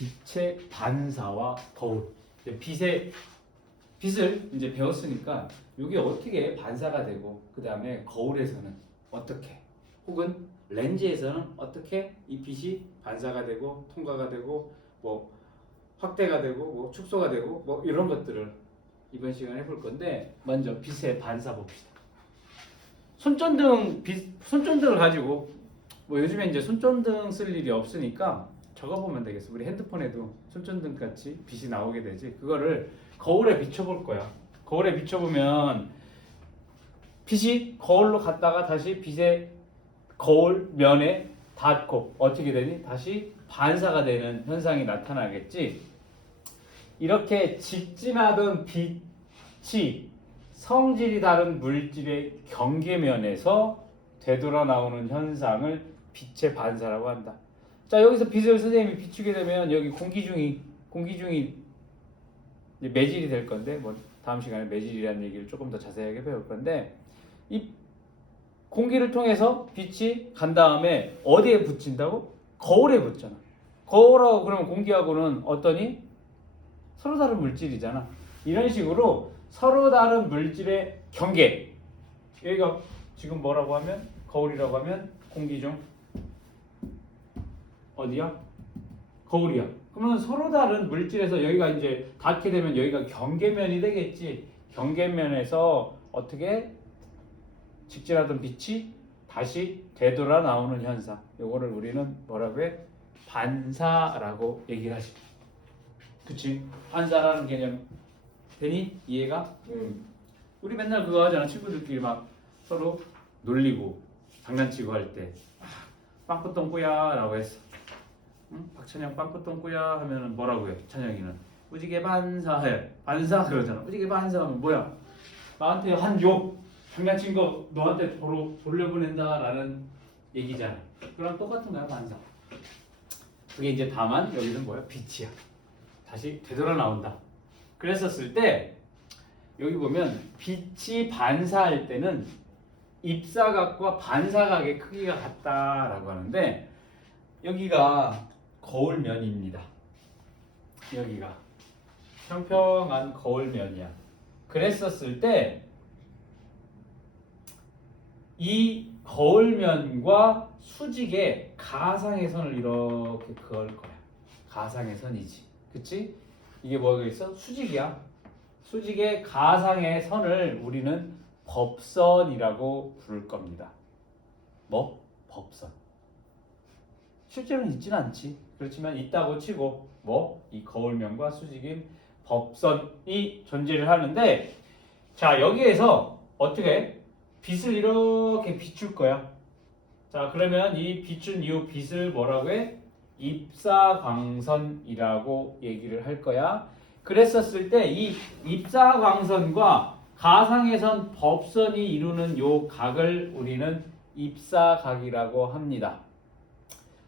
빛의 반사와 거울. 빛을 이제 배웠으니까 이게 어떻게 반사가 되고 그 다음에 거울에서는 어떻게 혹은 렌즈에서는 어떻게 이 빛이 반사가 되고 통과가 되고 뭐 확대가 되고 뭐 축소가 되고 뭐 이런 것들을 이번 시간에 해볼 건데 먼저 빛의 반사 봅시다. 손전등을 가지고 뭐 요즘에 이제 손전등 쓸 일이 없으니까 적어보면 되겠어. 우리 핸드폰에도 손전등 같이 빛이 나오게 되지. 그거를 거울에 비춰볼 거야. 거울에 비춰보면 빛이 거울로 갔다가 다시 빛의 거울 면에 닿고 어떻게 되니? 다시 반사가 되는 현상이 나타나겠지. 이렇게 직진하던 빛이 성질이 다른 물질의 경계면에서 되돌아 나오는 현상을 빛의 반사라고 한다. 자, 여기서 빛을 선생님이 비추게 되면 여기 공기중이 이제 매질이 될 건데 뭐 다음 시간에 매질이라는 얘기를 조금 더 자세하게 배울 건데 이 공기를 통해서 빛이 간 다음에 어디에 붙인다고? 거울에 붙잖아. 거울하고 그러면 공기하고는 어떠니? 서로 다른 물질이잖아. 이런 식으로 서로 다른 물질의 경계. 여기가 지금 뭐라고 하면 거울이라고 하면 공기 중 어디야? 거울이야. 그러면 서로 다른 물질에서 여기가 이제 닿게 되면 여기가 경계면이 되겠지. 경계면에서 어떻게 직진하던 빛이 다시 되돌아 나오는 현상. 요거를 우리는 뭐라고 해? 반사라고 얘기를 하지. 그치? 반사라는 개념 되니? 이해가? 우리 맨날 그거 하잖아. 친구들끼리 막 서로 놀리고 장난치고 할 때 빵꾸똥꾸야 라고 했어. 응? 박찬영 빵꾸똥꾸야 하면은 뭐라고 해? 찬영이는 무지개 반사해. 반사 그러잖아. 무지개 반사하면 뭐야? 나한테 한 욕 장난친 거 너한테 돌려보낸다 라는 얘기잖아. 그랑 똑같은 거야 반사. 그게 이제 다만 여기는 뭐야? 빛이야. 다시 되돌아 나온다. 그랬었을 때 여기 보면 빛이 반사할 때는 입사각과 반사각의 크기가 같다라고 하는데 여기가 거울면입니다. 여기가 평평한 거울면이야. 그랬었을 때 이 거울면과 수직에 가상의 선을 이렇게 그을 거야. 가상의 선이지. 그치? 이게 뭐가 있어? 수직이야. 수직의 가상의 선을 우리는 법선이라고 부를 겁니다. 뭐? 법선. 실제로는 있지는 않지. 그렇지만 있다고 치고 뭐? 이 거울면과 수직인 법선이 존재를 하는데 자, 여기에서 어떻게 빛을 이렇게 비출 거야. 자, 그러면 이 비춘 이 빛을 뭐라고 해? 입사광선이라고 얘기를 할 거야. 그랬었을 때 이 입사광선과 가상의 선 법선이 이루는 요 각을 우리는 입사각이라고 합니다.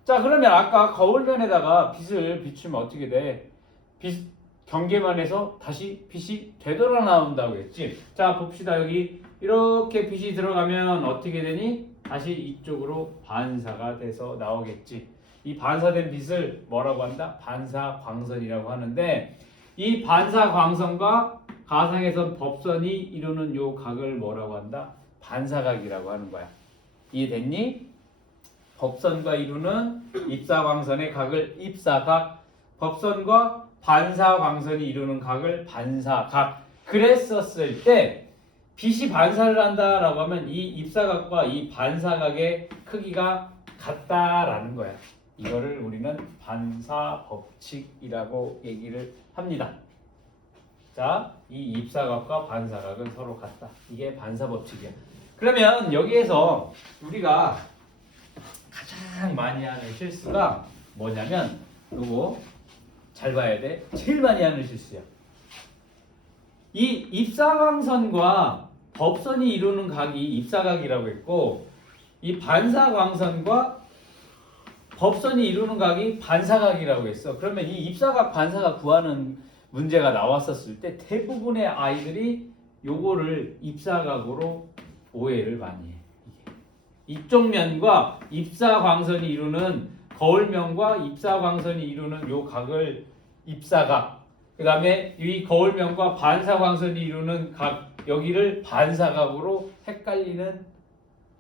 자, 그러면 아까 거울면에다가 빛을 비추면 어떻게 돼? 빛 경계면에서 다시 빛이 되돌아 나온다고 했지. 자, 봅시다. 여기 이렇게 빛이 들어가면 어떻게 되니? 다시 이쪽으로 반사가 돼서 나오겠지. 이 반사된 빛을 뭐라고 한다? 반사광선이라고 하는데 이 반사광선과 가상의 선 법선이 이루는 요 각을 뭐라고 한다? 반사각이라고 하는 거야. 이해됐니? 법선과 이루는 입사광선의 각을 입사각, 법선과 반사광선이 이루는 각을 반사각. 그랬었을 때 빛이 반사를 한다라고 하면 이 입사각과 이 반사각의 크기가 같다라는 거야. 이거를 우리는 반사 법칙이라고 얘기를 합니다. 자, 이 입사각과 반사각은 서로 같다. 이게 반사 법칙이야. 그러면 여기에서 우리가 가장 많이 하는 실수가 뭐냐면 요거 잘 봐야 돼. 제일 많이 하는 실수야. 이 입사광선과 법선이 이루는 각이 입사각이라고 했고 이 반사광선과 법선이 이루는 각이 반사각이라고 했어. 그러면 이 입사각, 반사각 구하는 문제가 나왔었을 때 대부분의 아이들이 요거를 입사각으로 오해를 많이 해. 이쪽 면과 입사광선이 이루는 거울면과 입사광선이 이루는 요 각을 입사각, 그 다음에 이 거울면과 반사광선이 이루는 각, 여기를 반사각으로 헷갈리는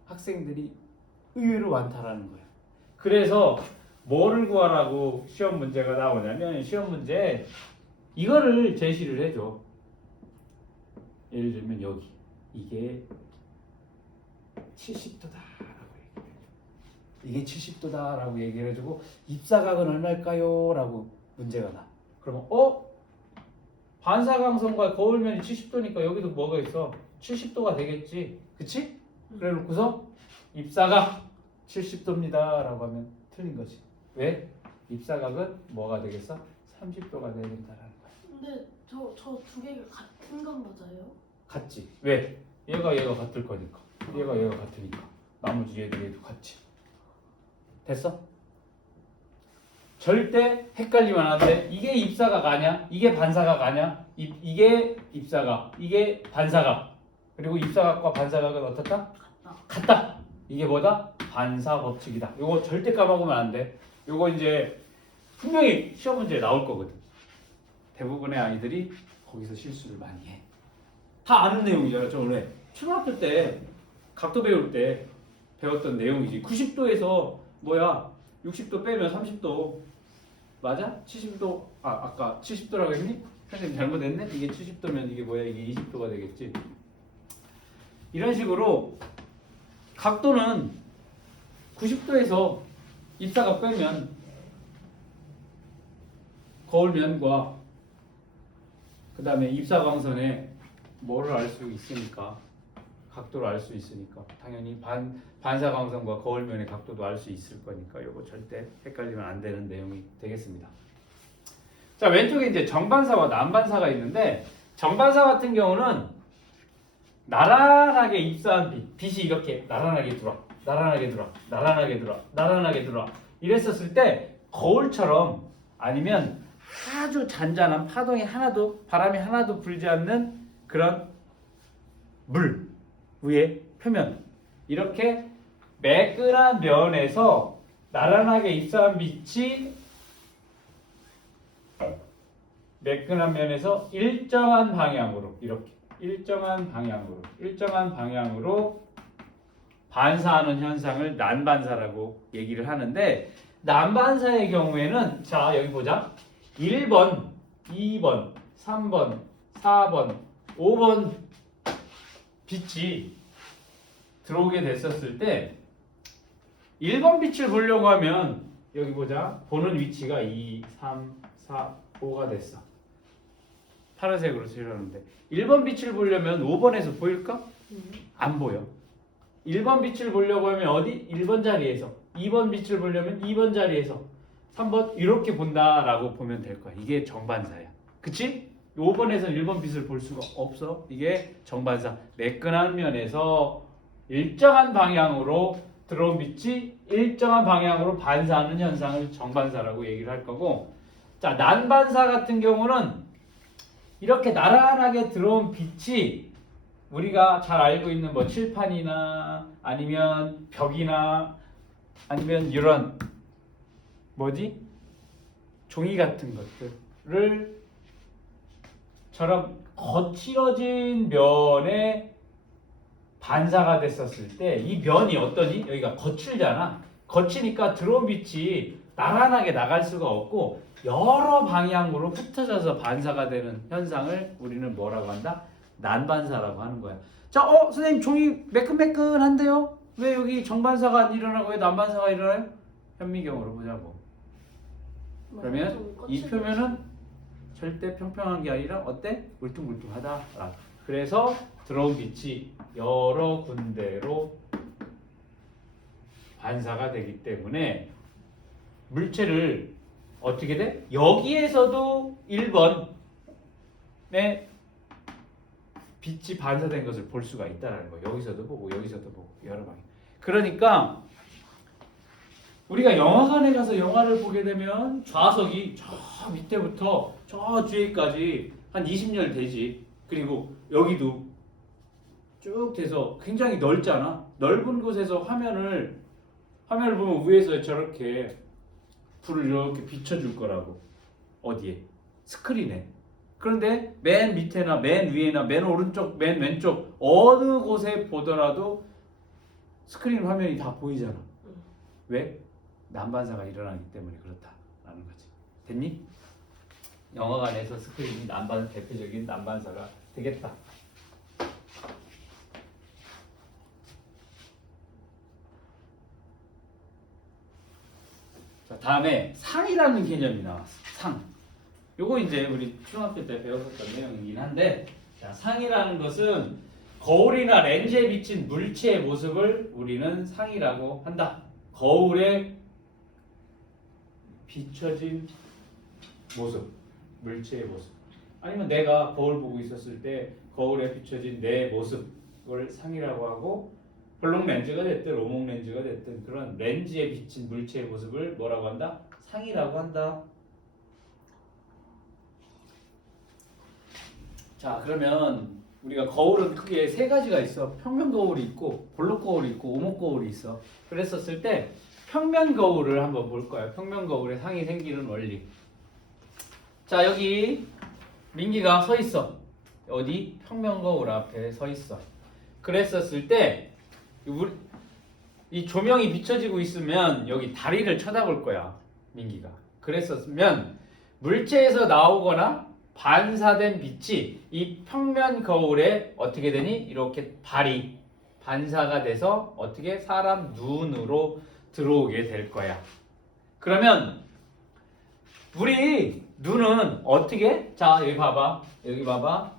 학생들이 의외로 많다라는 거예요. 그래서 뭐를 구하라고 시험 문제가 나오냐면, 시험 문제 이거를 제시를 해줘. 예를 들면 여기 이게 70도다라고 얘기해. 이게 70도다라고 얘기를 해주고 입사각은 얼마일까요? 라고 문제가 나. 그러면 반사광선과 거울면이 70도니까 여기도 뭐가 있어? 70도가 되겠지. 그치? 그래 놓고서 입사각 70도입니다 라고 하면 틀린 거지. 왜? 입사각은 뭐가 되겠어? 30도가 돼야 된다라는 거야. 근데 저 두 개가 같은 건 맞아요? 같지. 왜? 얘가 같을 거니까. 얘가 같으니까. 나머지 얘도 같지. 됐어? 절대 헷갈리면 안 돼. 이게 입사각 아니야? 이게 반사각 아니야? 이게 입사각, 이게 반사각. 그리고 입사각과 반사각은 어떻다? 같다. 이게 뭐다? 반사 법칙이다. 요거 절대 까먹으면 안 돼. 요거 이제 분명히 시험 문제에 나올 거거든. 대부분의 아이들이 거기서 실수를 많이 해. 다 아는 내용이잖아. 저 원래 초등학교 때 각도 배울 때 배웠던 내용이지. 90도에서 60도 빼면 30도 맞아? 70도 아까 70도라고 했니? 선생님 잘못했네? 이게 70도면 이게 이게 20도가 되겠지. 이런 식으로 각도는 90도에서 입사각 빼면 거울면과 그 다음에 입사광선에 뭐를 알 수 있으니까, 각도를 알 수 있으니까 당연히 반사광선과 거울면의 각도도 알 수 있을 거니까 이거 절대 헷갈리면 안 되는 내용이 되겠습니다. 자, 왼쪽에 이제 정반사와 난반사가 있는데, 정반사 같은 경우는 나란하게 입사한 빛이 이렇게 나란하게 들어와, 나란하게 들어와, 나란하게 들어와, 나란하게 들어와 이랬었을 때 거울처럼, 아니면 아주 잔잔한 바람이 하나도 불지 않는 그런 물 위에 표면, 이렇게 매끈한 면에서 나란하게 입사한 빛이 매끈한 면에서 일정한 방향으로, 이렇게 일정한 방향으로 반사하는 현상을 난반사라고 얘기를 하는데, 난반사의 경우에는 자 여기 보자. 1번, 2번, 3번, 4번, 5번 빛이 들어오게 됐었을 때 1번 빛을 보려고 하면 여기 보자. 보는 위치가 2, 3, 4, 5가 됐어. 파란색으로 칠하는데 1번 빛을 보려면 5번에서 보일까? 안 보여. 1번 빛을 보려고 하면 어디? 1번 자리에서. 2번 빛을 보려면 2번 자리에서. 3번 이렇게 본다라고 보면 될 거야. 이게 정반사야. 그치? 5번에서는 1번 빛을 볼 수가 없어. 이게 정반사. 매끈한 면에서 일정한 방향으로 들어온 빛이 일정한 방향으로 반사하는 현상을 정반사라고 얘기를 할 거고, 자, 난반사 같은 경우는 이렇게 나란하게 들어온 빛이 우리가 잘 알고 있는 칠판이나 아니면 벽이나 아니면 이런 종이 같은 것들을 처럼 거칠어진 면에 반사가 됐었을 때 이 면이 어떠니? 여기가 거칠잖아. 거치니까 들어온 빛이 나란하게 나갈 수가 없고 여러 방향으로 흩어져서 반사가 되는 현상을 우리는 뭐라고 한다? 난반사라고 하는 거야. 자, 선생님 종이 매끈매끈한데요? 왜 여기 정반사가 안 일어나고 왜 난반사가 일어나요? 현미경으로 보자고. 그러면 이 표면은 절대 평평한 게 아니라 어때? 울퉁불퉁하다. 그래서 들어온 빛이 여러 군데로 반사가 되기 때문에 물체를 어떻게 돼? 여기에서도 1번에 빛이 반사된 것을 볼 수가 있다는 거예요. 여기서도 보고 여기서도 보고 여러 방향. 그러니까 우리가 영화관에 가서 영화를 보게 되면 좌석이 저 밑에부터 저 뒤에까지 한 20열 되지. 그리고 여기도 쭉 돼서 굉장히 넓잖아. 넓은 곳에서 화면을 보면 위에서 저렇게 불을 이렇게 비춰줄 거라고. 어디에? 스크린에. 그런데 맨 밑에나 맨 위에나 맨 오른쪽, 맨 왼쪽 어느 곳에 보더라도 스크린 화면이 다 보이잖아. 왜? 난반사가 일어나기 때문에 그렇다라는 거지. 됐니? 영화관에서 스크린이 대표적인 난반사가 되겠다. 자, 다음에 상이라는 개념이 나왔어. 상. 요거 이제 우리 중학교 때 배웠었던 내용이긴 한데, 자, 상이라는 것은 거울이나 렌즈에 비친 물체의 모습을 우리는 상이라고 한다. 거울에 비춰진 모습, 물체의 모습. 아니면 내가 거울 보고 있었을 때 거울에 비춰진 내 모습을 상이라고 하고, 볼록 렌즈가 됐든 오목 렌즈가 됐든 그런 렌즈에 비친 물체의 모습을 뭐라고 한다? 상이라고 한다. 자, 그러면 우리가 거울은 크게 세 가지가 있어. 평면 거울이 있고 볼록 거울이 있고 오목 거울이 있어. 그랬었을 때 평면 거울을 한번 볼 거야. 평면 거울에 상이 생기는 원리. 자, 여기 민기가 서 있어. 어디? 평면 거울 앞에 서 있어. 그랬었을 때 이 조명이 비춰지고 있으면 여기 다리를 쳐다볼 거야. 민기가. 그랬었으면 물체에서 나오거나 반사된 빛이 이 평면 거울에 어떻게 되니? 이렇게 발이 반사가 돼서 어떻게 사람 눈으로 들어오게 될 거야. 그러면 우리 눈은 어떻게? 자, 여기 봐봐. 여기 봐봐.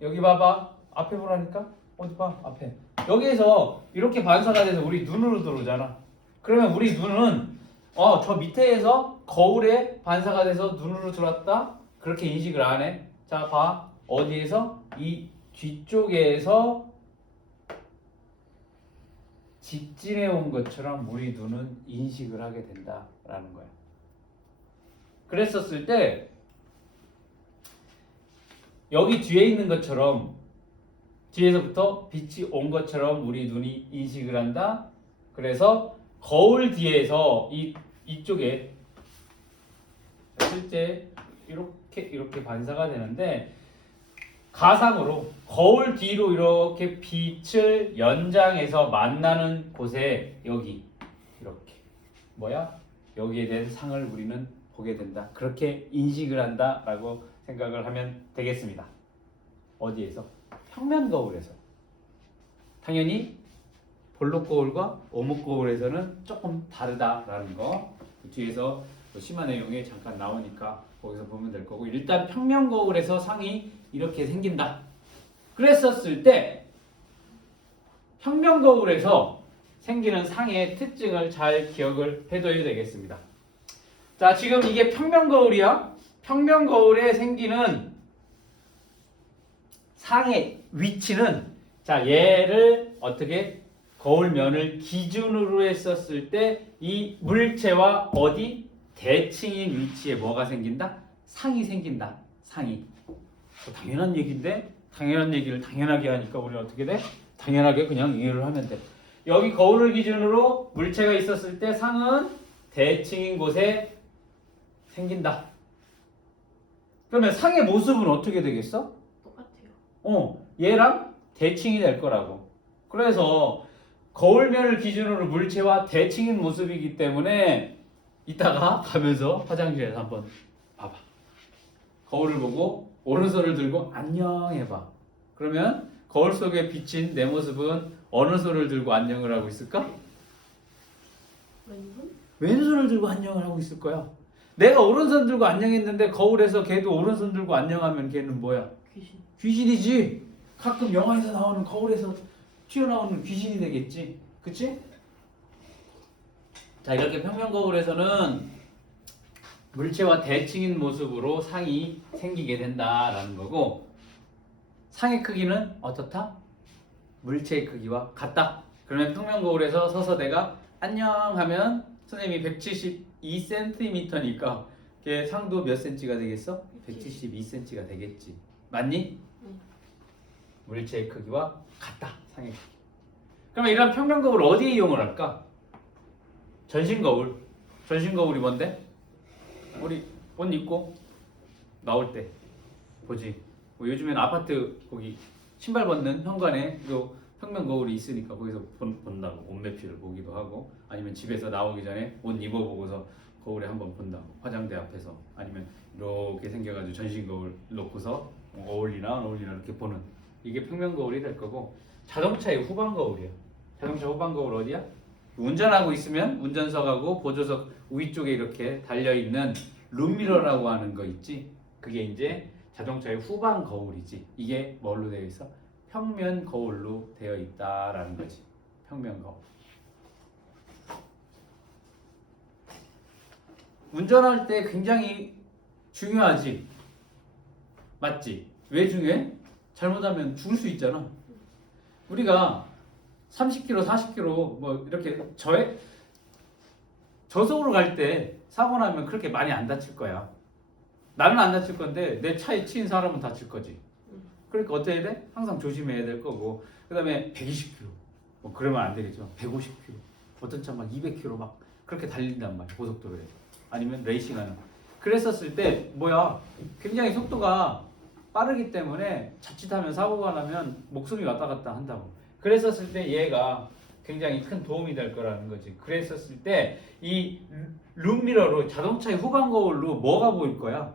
여기 봐봐. 앞에 보라니까? 어디 봐. 앞에. 여기에서 이렇게 반사가 돼서 우리 눈으로 들어오잖아. 그러면 우리 눈은 저 밑에에서 거울에 반사가 돼서 눈으로 들어왔다. 그렇게 인식을 안 해. 자, 봐. 어디에서? 이 뒤쪽에서 직진해 온 것처럼 우리 눈은 인식을 하게 된다라는 거야. 그랬었을 때 여기 뒤에 있는 것처럼 뒤에서부터 빛이 온 것처럼 우리 눈이 인식을 한다. 그래서 거울 뒤에서 이쪽에 실제 이렇게 반사가 되는데, 가상으로 거울 뒤로 이렇게 빛을 연장해서 만나는 곳에 여기 이렇게 뭐야? 여기에 대한 상을 우리는 보게 된다. 그렇게 인식을 한다라고 생각을 하면 되겠습니다. 어디에서? 평면 거울에서. 당연히 볼록 거울과 오목 거울에서는 조금 다르다라는 거 뒤에서 심화 내용에 잠깐 나오니까 거기서 보면 될 거고, 일단 평면 거울에서 상이 이렇게 생긴다. 그랬었을 때 평면 거울에서 생기는 상의 특징을 잘 기억을 해둬야 되겠습니다. 자, 지금 이게 평면 거울이야. 평면 거울에 생기는 상의 위치는, 자, 얘를 어떻게 거울면을 기준으로 했었을 때 이 물체와 어디? 대칭인 위치에 뭐가 생긴다? 상이 생긴다. 상이. 당연한 얘기인데 당연한 얘기를 당연하게 하니까 우리 어떻게 돼? 당연하게 그냥 이해를 하면 돼. 여기 거울을 기준으로 물체가 있었을 때 상은 대칭인 곳에 생긴다. 그러면 상의 모습은 어떻게 되겠어? 똑같아요. 얘랑 대칭이 될 거라고. 그래서 거울면을 기준으로 물체와 대칭인 모습이기 때문에 이따가 가면서 화장실에서 한번 봐봐. 거울을 보고 오른손을 들고 안녕 해봐. 그러면 거울 속에 비친 내 모습은 어느 손을 들고 안녕을 하고 있을까? 왼손? 왼손을 들고 안녕을 하고 있을 거야. 내가 오른손 들고 안녕했는데 거울에서 걔도 오른손 들고 안녕하면 걔는 뭐야? 귀신. 귀신이지. 가끔 영화에서 나오는 거울에서 튀어나오는 귀신이 되겠지. 그치? 자, 이렇게 평면 거울에서는 물체와 대칭인 모습으로 상이 생기게 된다라는 거고, 상의 크기는 어떻다? 물체의 크기와 같다. 그러면 평면 거울에서 서서 내가 안녕 하면 선생님이 172cm니까 걔 상도 몇 cm가 되겠어? 172cm가 되겠지. 맞니? 물체의 크기와 같다. 상의 크기. 그러면 이런 평면 거울 어디에 이용을 할까? 전신 거울. 전신 거울이 뭔데? 우리 옷 입고 나올 때 보지. 뭐 요즘엔 아파트 거기 신발 벗는 현관에 또 평면 거울이 있으니까 거기서 본다고 옷 매피를 보기도 하고, 아니면 집에서 나오기 전에 옷 입어보고서 거울에 한번 본다고, 화장대 앞에서. 아니면 이렇게 생겨가지고 전신 거울 놓고서 어울리나 안 어울리나 이렇게 보는, 이게 평면 거울이 될 거고, 자동차의 후방 거울이야. 자동차 후방 거울 어디야? 운전하고 있으면 운전석하고 보조석 위쪽에 이렇게 달려있는 룸미러라고 하는 거 있지? 그게 이제 자동차의 후방 거울이지. 이게 뭘로 되어 있어? 평면 거울로 되어 있다라는 거지. 평면 거울. 운전할 때 굉장히 중요하지. 맞지? 왜 중요해? 잘못하면 죽을 수 있잖아. 우리가 30km, 40km 뭐 이렇게 저속으로 갈 때 사고 나면 그렇게 많이 안 다칠 거야. 나는 안 다칠 건데 내 차에 치인 사람은 다칠 거지. 그러니까 어떻게 해야 돼? 항상 조심해야 될 거고. 그다음에 120km 뭐 그러면 안 되겠죠. 150km 어떤 차 막 200km 막 그렇게 달린단 말이야, 고속도로에. 아니면 레이싱하는. 그랬었을 때 뭐야, 굉장히 속도가 빠르기 때문에 자칫하면 사고가 나면 목숨이 왔다 갔다 한다고. 그랬었을 때 얘가 굉장히 큰 도움이 될 거라는 거지. 그랬었을 때 이 룸미러로, 자동차의 후방 거울로 뭐가 보일 거야?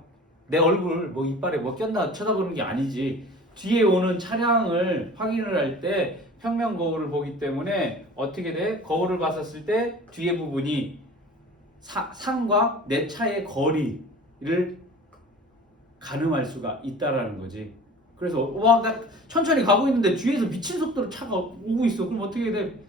내 얼굴 뭐 이빨에 뭐 꼈나 쳐다보는 게 아니지. 뒤에 오는 차량을 확인을 할 때 평면 거울을 보기 때문에 어떻게 돼? 거울을 봤었을 때 뒤에 부분이 상과 내 차의 거리를 가늠할 수가 있다라는 거지. 그래서 와, 나 천천히 가고 있는데 뒤에서 미친 속도로 차가 오고 있어. 그럼 어떻게 해야 돼?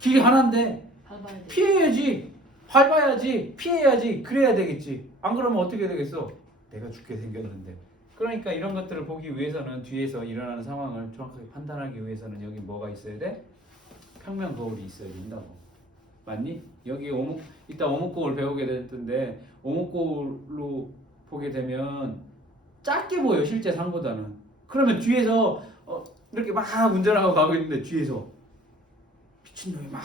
길이 하나인데 밟아야 돼. 피해야지, 밟아야지, 피해야지. 그래야 되겠지. 안 그러면 어떻게 되겠어? 내가 죽게 생겼는데. 그러니까 이런 것들을 보기 위해서는, 뒤에서 일어나는 상황을 정확하게 판단하기 위해서는 여기 뭐가 있어야 돼? 평면 거울이 있어야 된다고. 맞니? 여기 이따 오목 거울 배우게 될 텐데, 오목 거울로 보게 되면 작게 보여, 실제 상보다는. 그러면 뒤에서 이렇게 막 운전하고 가고 있는데 뒤에서 미친놈이 막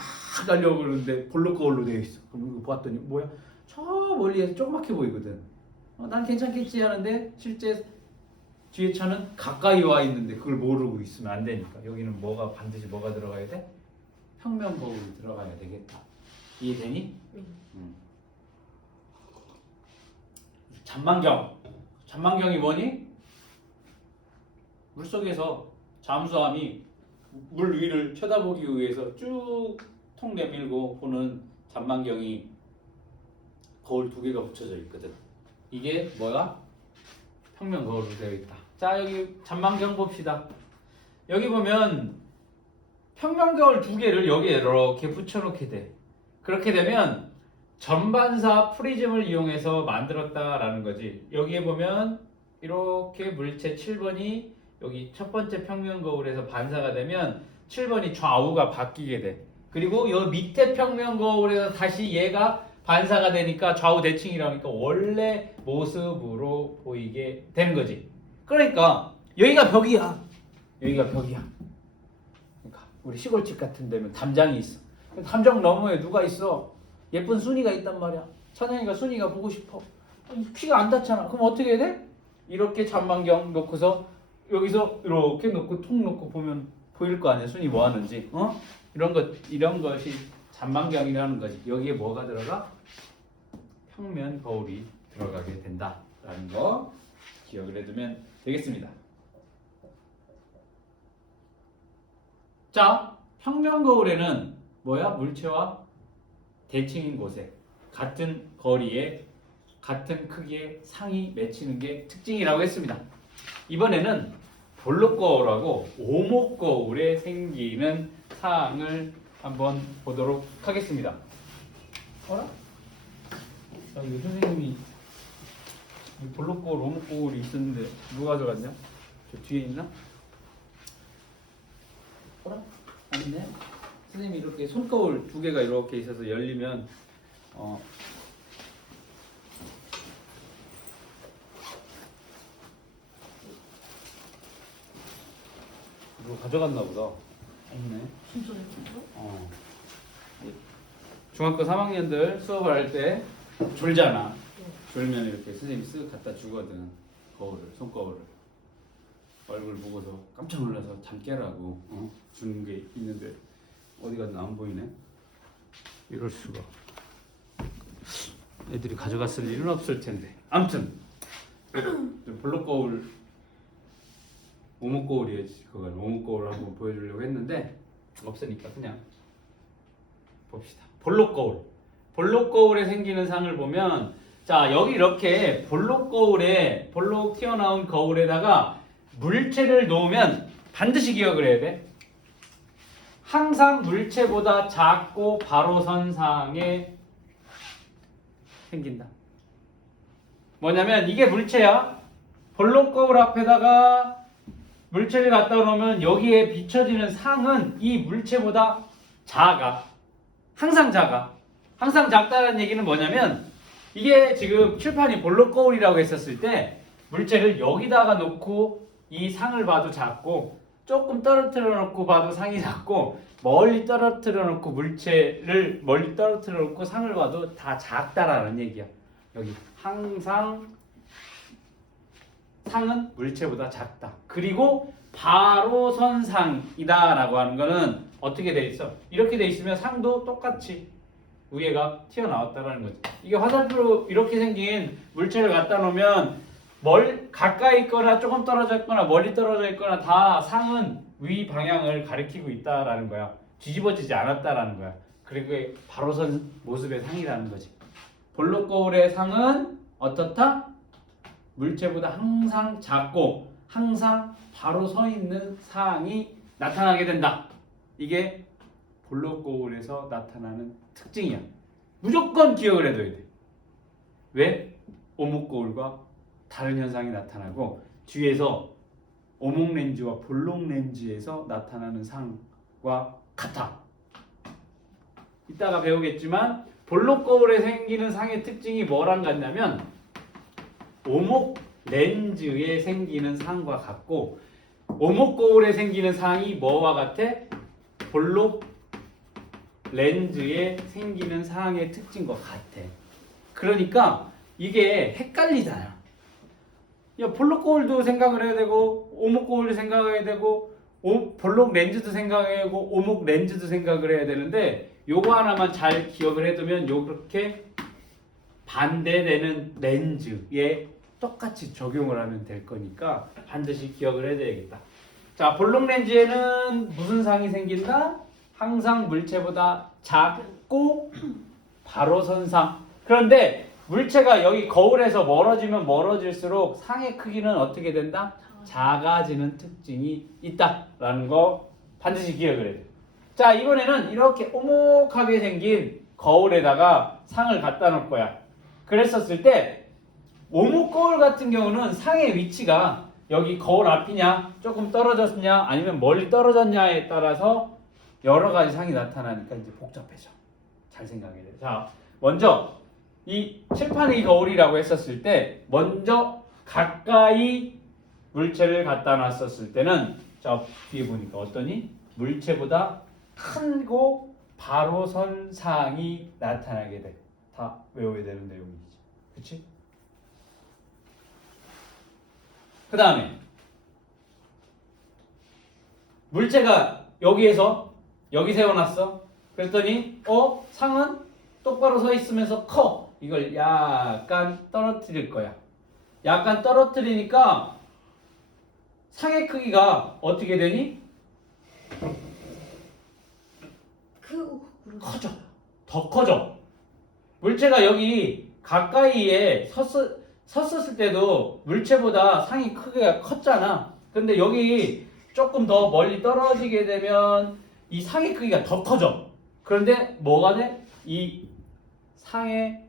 달려오고 그러는데 볼록 거울로 되어 있어. 그럼 이거 보았더니 뭐야? 저 멀리에서 조그맣게 보이거든. 난 괜찮겠지 하는데 실제 뒤에 차는 가까이 와 있는데 그걸 모르고 있으면 안 되니까 여기는 반드시 뭐가 들어가야 돼? 평면 거울이 들어가야 되겠다. 이해되니? 잔망경이 뭐니? 물속에서 잠수함이 물 위를 쳐다보기 위해서 쭉 통 내밀고 보는 잔망경이 거울 두 개가 붙여져 있거든. 이게 뭐야? 평면 거울로 되어 있다. 자, 여기 잔망경 봅시다. 여기 보면 평면 거울 두 개를 여기에 이렇게 붙여놓게 돼. 그렇게 되면 전반사 프리즘을 이용해서 만들었다라는 거지. 여기에 보면 이렇게 물체 7번이 여기 첫 번째 평면 거울에서 반사가 되면 7번이 좌우가 바뀌게 돼. 그리고 여 밑에 평면 거울에서 다시 얘가 반사가 되니까 좌우 대칭이라니까 원래 모습으로 보이게 되는 거지. 그러니까 여기가 벽이야. 여기가 벽이야. 그러니까 우리 시골집 같은 데면 담장이 있어. 담장 너머에 누가 있어? 예쁜 순이가 있단 말이야. 찬영이가 순이가 보고 싶어. 귀가 안 닿잖아. 그럼 어떻게 해야 돼? 이렇게 잔망경 놓고서 여기서 이렇게 놓고 통 놓고 보면 보일 거 아니야. 순이 뭐 하는지. 이런 것이 잔망경이라는 거지. 여기에 뭐가 들어가? 평면 거울이 들어가게 된다라는 거 기억을 해두면 되겠습니다. 자, 평면 거울에는 뭐야? 물체와 대칭인 곳에 같은 거리에 같은 크기의 상이 맺히는 게 특징이라고 했습니다. 이번에는 볼록 거울하고 오목 거울에 생기는 사항을 한번 보도록 하겠습니다. 어라? 이거 선생님이 볼록 거울, 오목 거울이 있었는데 누가 가져갔냐? 저 뒤에 있나? 어라? 아니네. 선생님이 이렇게 손거울 두 개가 이렇게 있어서 열리면 누가 가져갔나 보다. 아니네. 진짜요? 중학교 3학년들 수업을 할 때 졸잖아. 졸면 이렇게 선생님 쓱 갖다 주거든. 거울을, 손거울을. 얼굴 보고서 깜짝 놀라서 잠 깨라고 주는 게 있는데 어디 갔나 안 보이네. 이럴 수가. 애들이 가져갔을 일은 없을 텐데. 아무튼 블록 거울, 오목 거울이지. 그건 오목 거울 한번 보여주려고 했는데 없으니까 그냥 봅시다. 볼록 거울. 볼록 거울에 생기는 상을 보면 자 여기 이렇게 볼록 거울에 볼록 튀어나온 거울에다가 물체를 놓으면 반드시 기억을 해야 돼. 항상 물체보다 작고 바로 선 상에 생긴다. 뭐냐면 이게 물체야. 볼록 거울 앞에다가 물체를 갖다 놓으면 여기에 비춰지는 상은 이 물체보다 작아. 항상 작아. 항상 작다는 얘기는 뭐냐면 이게 지금 칠판이 볼록 거울이라고 했었을 때 물체를 여기다가 놓고 이 상을 봐도 작고 조금 떨어뜨려 놓고 봐도 상이 작고 멀리 떨어뜨려 놓고 물체를 멀리 떨어뜨려 놓고 상을 봐도 다 작다라는 얘기야. 여기 항상 상은 물체보다 작다. 그리고 바로 선 상이다라고 하는 거는 어떻게 돼 있어? 이렇게 돼 있으면 상도 똑같이 위에가 튀어나왔다라는 거지. 이게 화살표로 이렇게 생긴 물체를 갖다 놓으면 가까이 있거나 조금 떨어져 있거나 멀리 떨어져 있거나 다 상은 위 방향을 가리키고 있다라는 거야. 뒤집어지지 않았다라는 거야. 그리고 바로 선 모습의 상이라는 거지. 볼록 거울의 상은 어떻다? 물체보다 항상 작고 항상 바로 서 있는 상이 나타나게 된다. 이게 볼록 거울에서 나타나는 특징이야. 무조건 기억을 해둬야 돼. 왜? 오목 거울과 다른 현상이 나타나고 뒤에서 오목 렌즈와 볼록 렌즈에서 나타나는 상과 같아. 이따가 배우겠지만 볼록 거울에 생기는 상의 특징이 뭐랑 같냐면 오목 렌즈에 생기는 상과 같고 오목 거울에 생기는 상이 뭐와 같아? 볼록 렌즈에 생기는 상의 특징과 같아. 그러니까 이게 헷갈리잖아. 야, 볼록 거울도 생각을 해야 되고 오목 거울도 생각해야 되고 볼록 렌즈도 생각해야 되고 오목 렌즈도 생각을 해야 되는데 요거 하나만 잘 기억을 해두면 요렇게 반대되는 렌즈에 똑같이 적용을 하면 될 거니까 반드시 기억을 해야 되겠다. 자, 볼록 렌즈에는 무슨 상이 생긴다? 항상 물체보다 작고 바로 선 상. 그런데 물체가 여기 거울에서 멀어지면 멀어질수록 상의 크기는 어떻게 된다? 작아지는 특징이 있다라는 거 반드시 기억을 해야 돼. 자, 이번에는 이렇게 오목하게 생긴 거울에다가 상을 갖다 놓을 거야. 그랬었을 때 오목 거울 같은 경우는 상의 위치가 여기 거울 앞이냐, 조금 떨어졌냐, 아니면 멀리 떨어졌냐에 따라서 여러 가지 상이 나타나니까 이제 복잡해져. 잘 생각해야 돼. 자, 먼저 이 칠판의 거울이라고 했었을 때 먼저 가까이 물체를 갖다 놨었을 때는 자 뒤에 보니까 어떠니? 물체보다 크고 바로 선 상이 나타나게 돼. 다 외워야 되는 내용이지. 그치? 그 다음에 물체가 여기에서 여기 세워놨어. 그랬더니 상은 똑바로 서 있으면서 커. 이걸 약간 떨어뜨릴 거야. 약간 떨어뜨리니까 상의 크기가 어떻게 되니? 커져. 더 커져. 물체가 여기 가까이에 섰었을 때도 물체보다 상이 크기가 컸잖아. 근데 여기 조금 더 멀리 떨어지게 되면 이 상의 크기가 더 커져. 그런데 뭐가 돼? 이 상의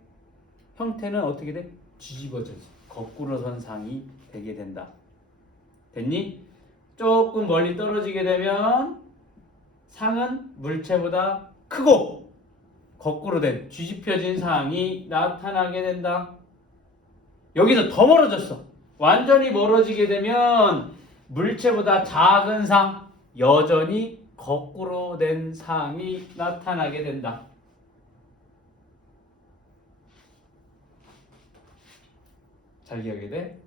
형태는 어떻게 돼? 뒤집어져. 거꾸로 선 상이 되게 된다. 됐니? 조금 멀리 떨어지게 되면 상은 물체보다 크고 거꾸로 된 뒤집혀진 상이 나타나게 된다. 여기서 더 멀어졌어. 완전히 멀어지게 되면 물체보다 작은 상, 여전히 거꾸로 된 상이 나타나게 된다. 잘 기억해야 돼.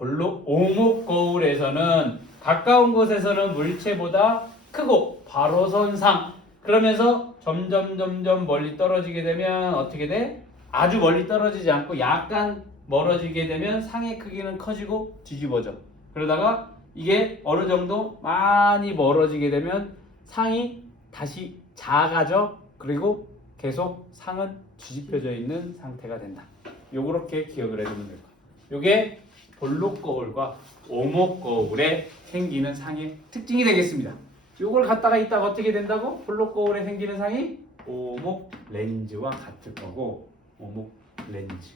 오목 거울에서는 가까운 곳에서는 물체보다 크고 바로 선 상. 그러면서 점점 멀리 떨어지게 되면 어떻게 돼? 아주 멀리 떨어지지 않고 약간 멀어지게 되면 상의 크기는 커지고 뒤집어져. 그러다가 이게 어느 정도 많이 멀어지게 되면 상이 다시 작아져. 그리고 계속 상은 뒤집혀져 있는 상태가 된다. 요렇게 기억을 해두면 될 거야. 요게 볼록 거울과 오목 거울에 생기는 상의 특징이 되겠습니다. 요걸 갖다가 이따가 어떻게 된다고? 볼록 거울에 생기는 상이 오목 렌즈와 같을 거고, 오목 렌즈.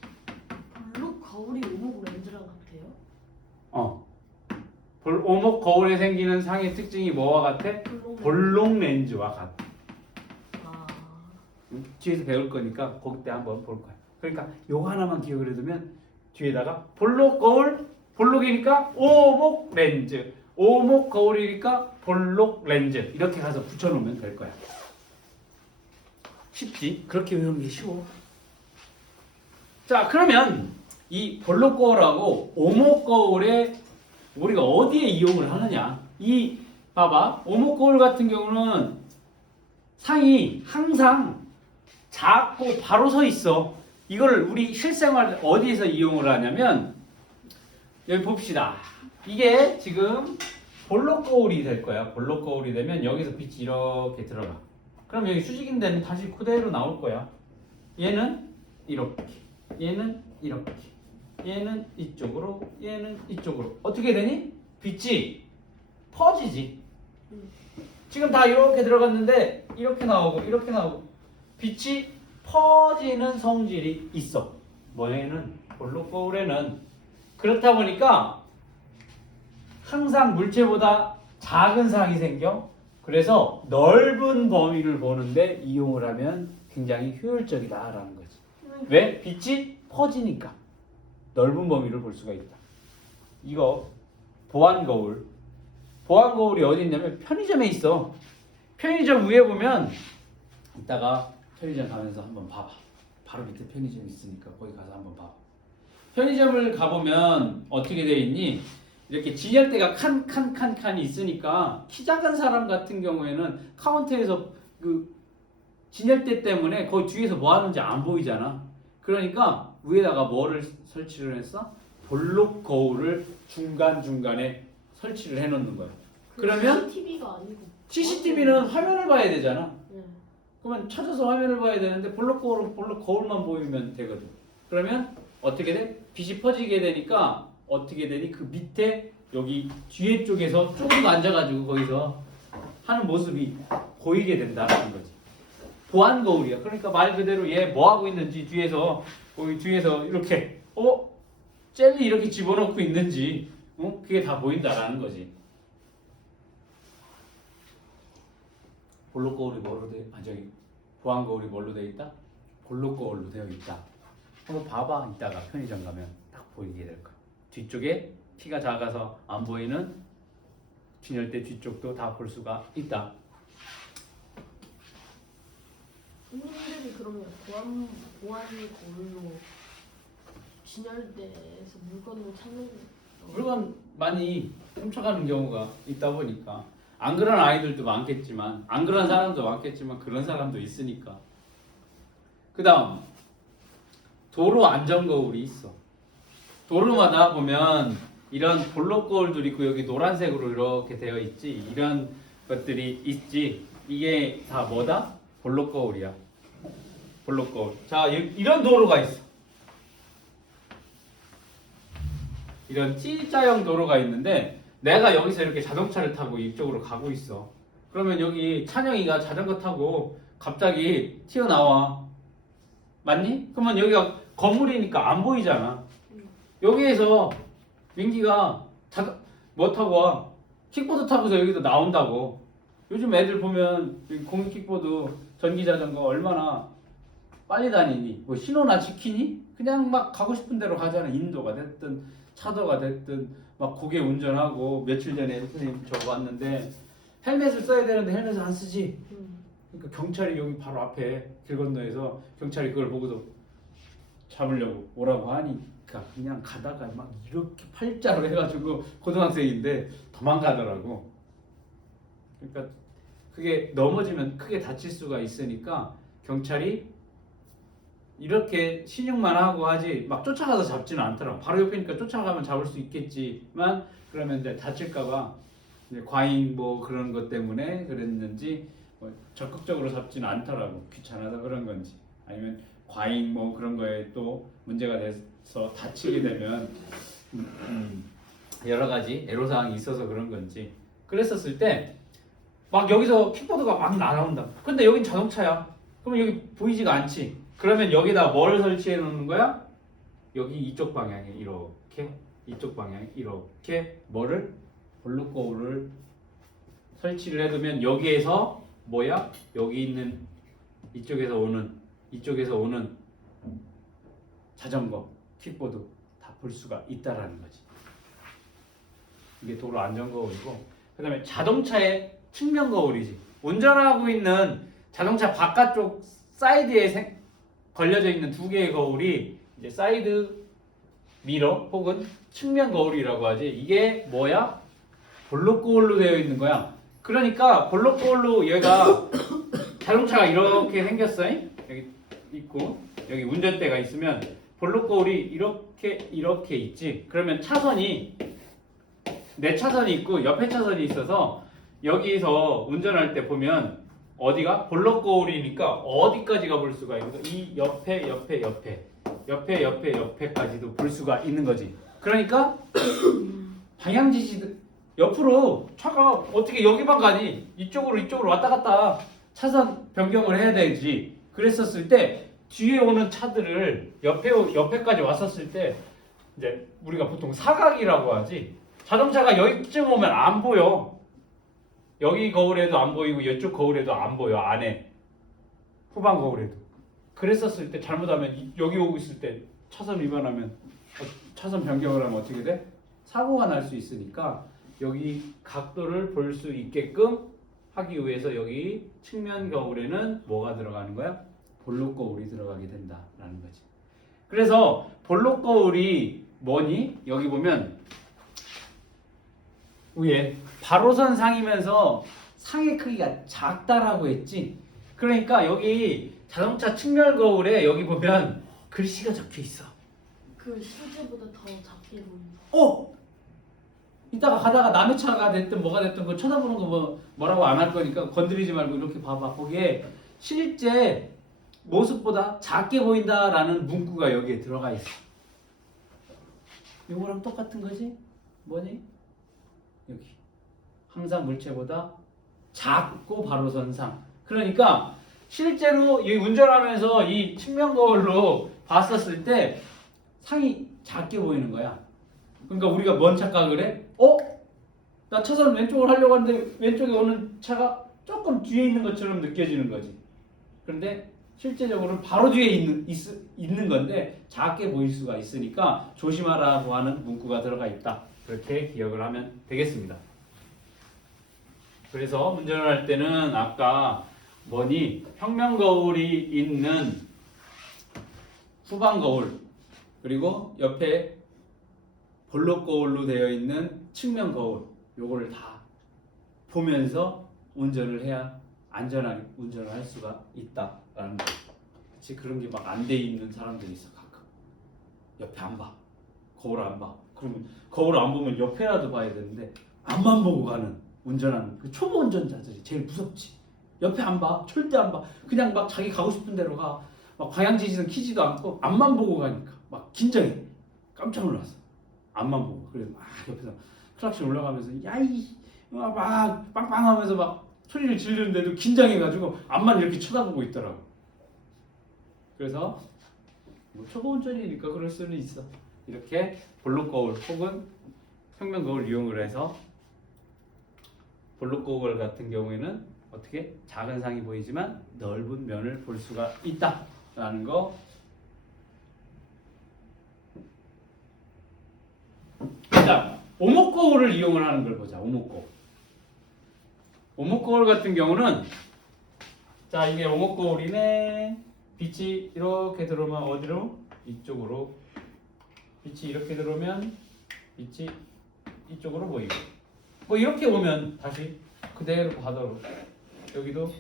블록 거울이 오목 렌즈랑 같아요? 오목 거울에 생기는 상의 특징이 뭐와 같아? 볼록 렌즈와 같아. 아, 뒤에서 배울 거니까 거기 때 한번 볼 거야. 그러니까 요거 하나만 기억을 해두면 뒤에다가 볼록 거울, 볼록이니까 오목 렌즈, 오목 거울이니까 볼록 렌즈 이렇게 가서 붙여놓으면 될 거야. 쉽지? 그렇게 외우는 게 쉬워. 자, 그러면 이 볼록 거울하고 오목 거울에 우리가 어디에 이용을 하느냐? 이 봐봐, 오목 거울 같은 경우는 상이 항상 작고 바로 서 있어. 이걸 우리 실생활 어디에서 이용을 하냐면 여기 봅시다. 이게 지금 볼록 거울이 될 거야. 볼록 거울이 되면 여기서 빛이 이렇게 들어가. 그럼 여기 수직인데는 다시 그대로 나올 거야. 얘는 이렇게, 얘는 이렇게, 얘는 이쪽으로, 얘는 이쪽으로. 어떻게 되니? 빛이 퍼지지. 지금 다 이렇게 들어갔는데 이렇게 나오고 이렇게 나오고 빛이 퍼지는 성질이 있어. 뭐에는? 볼록 거울에는. 그렇다 보니까 항상 물체보다 작은 상이 생겨. 그래서 넓은 범위를 보는데 이용을 하면 굉장히 효율적이다라는 거지. 왜? 빛이 퍼지니까 넓은 범위를 볼 수가 있다. 이거 보안 거울. 보안 거울이 어디 있냐면 편의점에 있어. 편의점 위에 보면 이따가 편의점 가면서 한번 봐봐. 바로 밑에 편의점 있으니까 거기 가서 한번 봐봐. 편의점을 가보면 어떻게 돼 있니? 이렇게 진열대가 칸이 있으니까 키 작은 사람 같은 경우에는 카운터에서 그 진열대 때문에 거기 뒤에서 뭐 하는지 안 보이잖아. 그러니까 위에다가 뭐를 설치를 했어? 볼록 거울을 중간중간에 설치를 해놓는 거야. 그러면 CCTV가 아니고 CCTV는 화면을 봐야 되잖아. 네. 그러면 찾아서 화면을 봐야 되는데 볼록 거울만 보이면 되거든. 그러면 어떻게 돼? 빛이 퍼지게 되니까 어떻게 되니? 그 밑에 여기 뒤에 쪽에서 조금 앉아가지고 거기서 하는 모습이 보이게 된다는 거지. 보안 거울이야. 그러니까 말 그대로 얘 뭐 하고 있는지 뒤에서 거기 뒤에서 이렇게 젤리 이렇게 집어넣고 있는지 그게 다 보인다라는 거지. 볼록 거울이 뭐로 보안 거울이 뭘로 되어 있다? 볼록 거울로 되어 있다. 한번 봐봐. 이따가 편의점 가면 딱 보이게 될 거야. 뒤쪽에 키가 작아서 안 보이는 진열대 뒤쪽도 다 볼 수가 있다. 손님들이 그러면 보안이 거울로 진열대에서 물건을 찾는 물건 많이 훔쳐가는 경우가 있다 보니까 안 그런 아이들도 많겠지만 안 그런 사람도 많겠지만 그런 사람도 있으니까. 그 다음 도로 안전 거울이 있어. 도로마다 보면 이런 볼록 거울들이 있고 여기 노란색으로 이렇게 되어 있지. 이런 것들이 있지. 이게 다 뭐다? 볼록 거울이야. 볼록 거울. 자, 이런 도로가 있어. 이런 T자형 도로가 있는데 내가 여기서 이렇게 자동차를 타고 이쪽으로 가고 있어. 그러면 여기 찬영이가 자전거 타고 갑자기 튀어나와. 맞니? 그러면 여기가 건물이니까 안 보이잖아. 여기에서 민기가 뭐 타고 와? 킥보드 타고서 여기도 나온다고. 요즘 애들 보면 공유 킥보드, 전기 자전거 얼마나 빨리 다니니? 뭐 신호나 지키니? 그냥 막 가고 싶은 대로 가잖아. 인도가 됐든 차도가 됐든 막 고개 운전하고. 며칠 전에 선생님 저거 봤는데 헬멧을 써야 되는데 헬멧을 안 쓰지. 그러니까 경찰이 여기 바로 앞에 길 건너에서 경찰이 그걸 보고서 잡으려고 오라고 하니 그러니까 그냥 가다가 막 이렇게 팔자로 해가지고 고등학생인데 도망가더라고. 그러니까 그게 넘어지면 크게 다칠 수가 있으니까 경찰이 이렇게 신용만 하고 하지 막 쫓아가서 잡지는 않더라고. 바로 옆이니까 쫓아가면 잡을 수 있겠지만 그러면 이제 다칠까봐 과잉 뭐 그런 것 때문에 그랬는지 뭐 적극적으로 잡지는 않더라고. 귀찮아서 그런 건지 아니면 과잉 뭐 그런 거에 또 문제가 돼서 다치게 되면 여러 가지 애로사항이 있어서 그런 건지 그랬었을 때 막 여기서 킥보드가 막 날아온다. 근데 여긴 자동차야. 그러면 여기 보이지가 않지. 그러면 여기다 뭘 설치해 놓는 거야? 여기 이쪽 방향에 이렇게 이쪽 방향에 이렇게 뭐를 볼록거울을 설치를 해두면 여기에서 뭐야? 여기 있는 이쪽에서 오는 자전거, 킥보드 다 볼 수가 있다라는 거지. 이게 도로 안전거울이고, 그다음에 자동차의 측면 거울이지. 운전하고 있는 자동차 바깥쪽 사이드에 걸려져 있는 두 개의 거울이 이제 사이드 미러 혹은 측면 거울이라고 하지. 이게 뭐야? 볼록 거울로 되어 있는 거야. 그러니까 볼록 거울로 얘가 자동차가 이렇게 생겼어. 여기 있고 여기 운전대가 있으면 볼록 거울이 이렇게 있지. 그러면 차선이 내 차선이 있고 옆에 차선이 있어서 여기서 운전할 때 보면 어디가 볼록 거울이니까 어디까지 가볼 수가 있고 이 옆에까지도 볼 수가 있는 거지. 그러니까 방향 지시 옆으로 차가 어떻게 여기만 가니 이쪽으로 왔다 갔다 차선 변경을 해야 되지. 그랬었을 때 뒤에 오는 차들을 옆에까지 왔었을 때 이제 우리가 보통 사각이라고 하지. 자동차가 여기쯤 오면 안 보여. 여기 거울에도 안 보이고 이쪽 거울에도 안 보여. 안에 후방 거울에도. 그랬었을 때 잘못하면 여기 오고 있을 때 차선 위반하면 차선 변경을 하면 어떻게 돼? 사고가 날 수 있으니까 여기 각도를 볼 수 있게끔 하기 위해서 여기 측면 거울에는 뭐가 들어가는 거야? 볼록 거울이 들어가게 된다라는 거지. 그래서 볼록 거울이 뭐니? 여기 보면 위에 바로선 상이면서 상의 크기가 작다라고 했지. 그러니까 여기 자동차 측면 거울에 여기 보면 글씨가 적혀 있어. 그 실제보다 더 작게 보인다. 이따가 가다가 남의 차가 됐든 뭐가 됐든 그 쳐다보는 거 뭐라고 안 할 거니까 건드리지 말고 이렇게 봐봐. 거기에 실제 모습보다 작게 보인다라는 문구가 여기에 들어가 있어. 이거랑 똑같은 거지? 뭐니? 여기 항상 물체보다 작고 바로선 상. 그러니까 실제로 이 운전하면서 이 측면 거울로 봤었을 때 상이 작게 보이는 거야. 그러니까 우리가 뭔 착각을 해? 나 차선 왼쪽으로 하려고 하는데 왼쪽에 오는 차가 조금 뒤에 있는 것처럼 느껴지는 거지. 그런데 실제적으로는 바로 뒤에 있는 건데 작게 보일 수가 있으니까 조심하라고 하는 문구가 들어가 있다. 그렇게 기억을 하면 되겠습니다. 그래서 운전을 할 때는 아까 뭐니? 평면 거울이 있는 후방 거울 그리고 옆에 볼록 거울로 되어 있는 측면 거울 요거를 다 보면서 운전을 해야 안전하게 운전을 할 수가 있다라는 거. 그치? 그런 게 막 안 돼 있는 사람들이 있어 가끔. 옆에 안 봐. 거울 안 봐. 그러면 거울 안 보면 옆에라도 봐야 되는데 앞만 보고 가는 운전하는 그 초보 운전자들이 제일 무섭지. 옆에 안 봐. 절대 안 봐. 그냥 막 자기 가고 싶은 대로 가. 막 방향 지시는 키지도 않고 앞만 보고 가니까 막 긴장해. 깜짝 놀랐어. 앞만 보고. 그래서 막 옆에서 클락션 올라가면서 야이 막 빵빵하면서 막 소리를 지르는데도 긴장해가지고 앞만 이렇게 쳐다보고 있더라고. 그래서 뭐 초보 운전이니까 그럴 수는 있어. 이렇게 볼록 거울 혹은 평면 거울 이용을 해서 볼록 거울 같은 경우에는 어떻게 작은 상이 보이지만 넓은 면을 볼 수가 있다라는 거. 자, 오목 거울을 이용을 하는 걸 보자. 오목 거울. 오목 거울 같은 경우는 자 이게 오목 거울이네. 빛이 이렇게 들어오면 어디로? 이쪽으로 빛이 이렇게 들어오면 빛이 이쪽으로 보이고 뭐 이렇게 오면 다시 그대로 가도록 여기도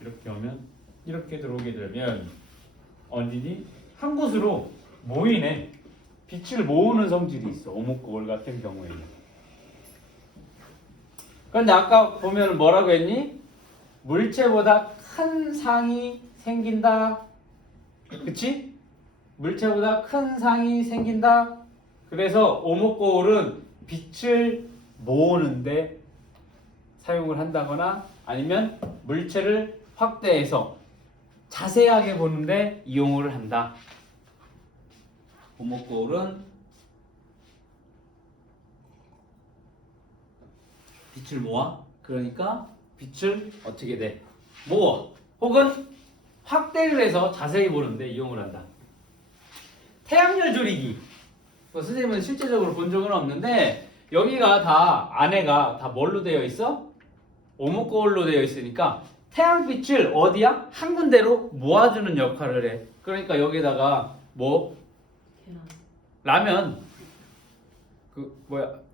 이렇게 오면 이렇게 들어오게 되면 어디니? 한 곳으로 모이네. 빛을 모으는 성질이 있어. 오목거울 같은 경우에는. 그런데 아까 보면 뭐라고 했니? 물체보다 큰 상이 생긴다. 그치? 물체보다 큰 상이 생긴다. 그래서 오목거울은 빛을 모으는데 사용을 한다거나 아니면 물체를 확대해서 자세하게 보는데 이용을 한다. 오목거울은 빛을 모아. 그러니까 빛을 어떻게 돼? 모아. 혹은 확대를 해서 자세히 보는데 이용을 한다. 태양열 조리기. 선생님은 실제적으로 본 적은 없는데 여기가 다 안에가 다 뭘로 되어 있어? 오목거울로 되어 있으니까 태양빛을 어디야? 한 군데로 모아주는 역할을 해. 그러니까 여기다가 뭐 계란. 라면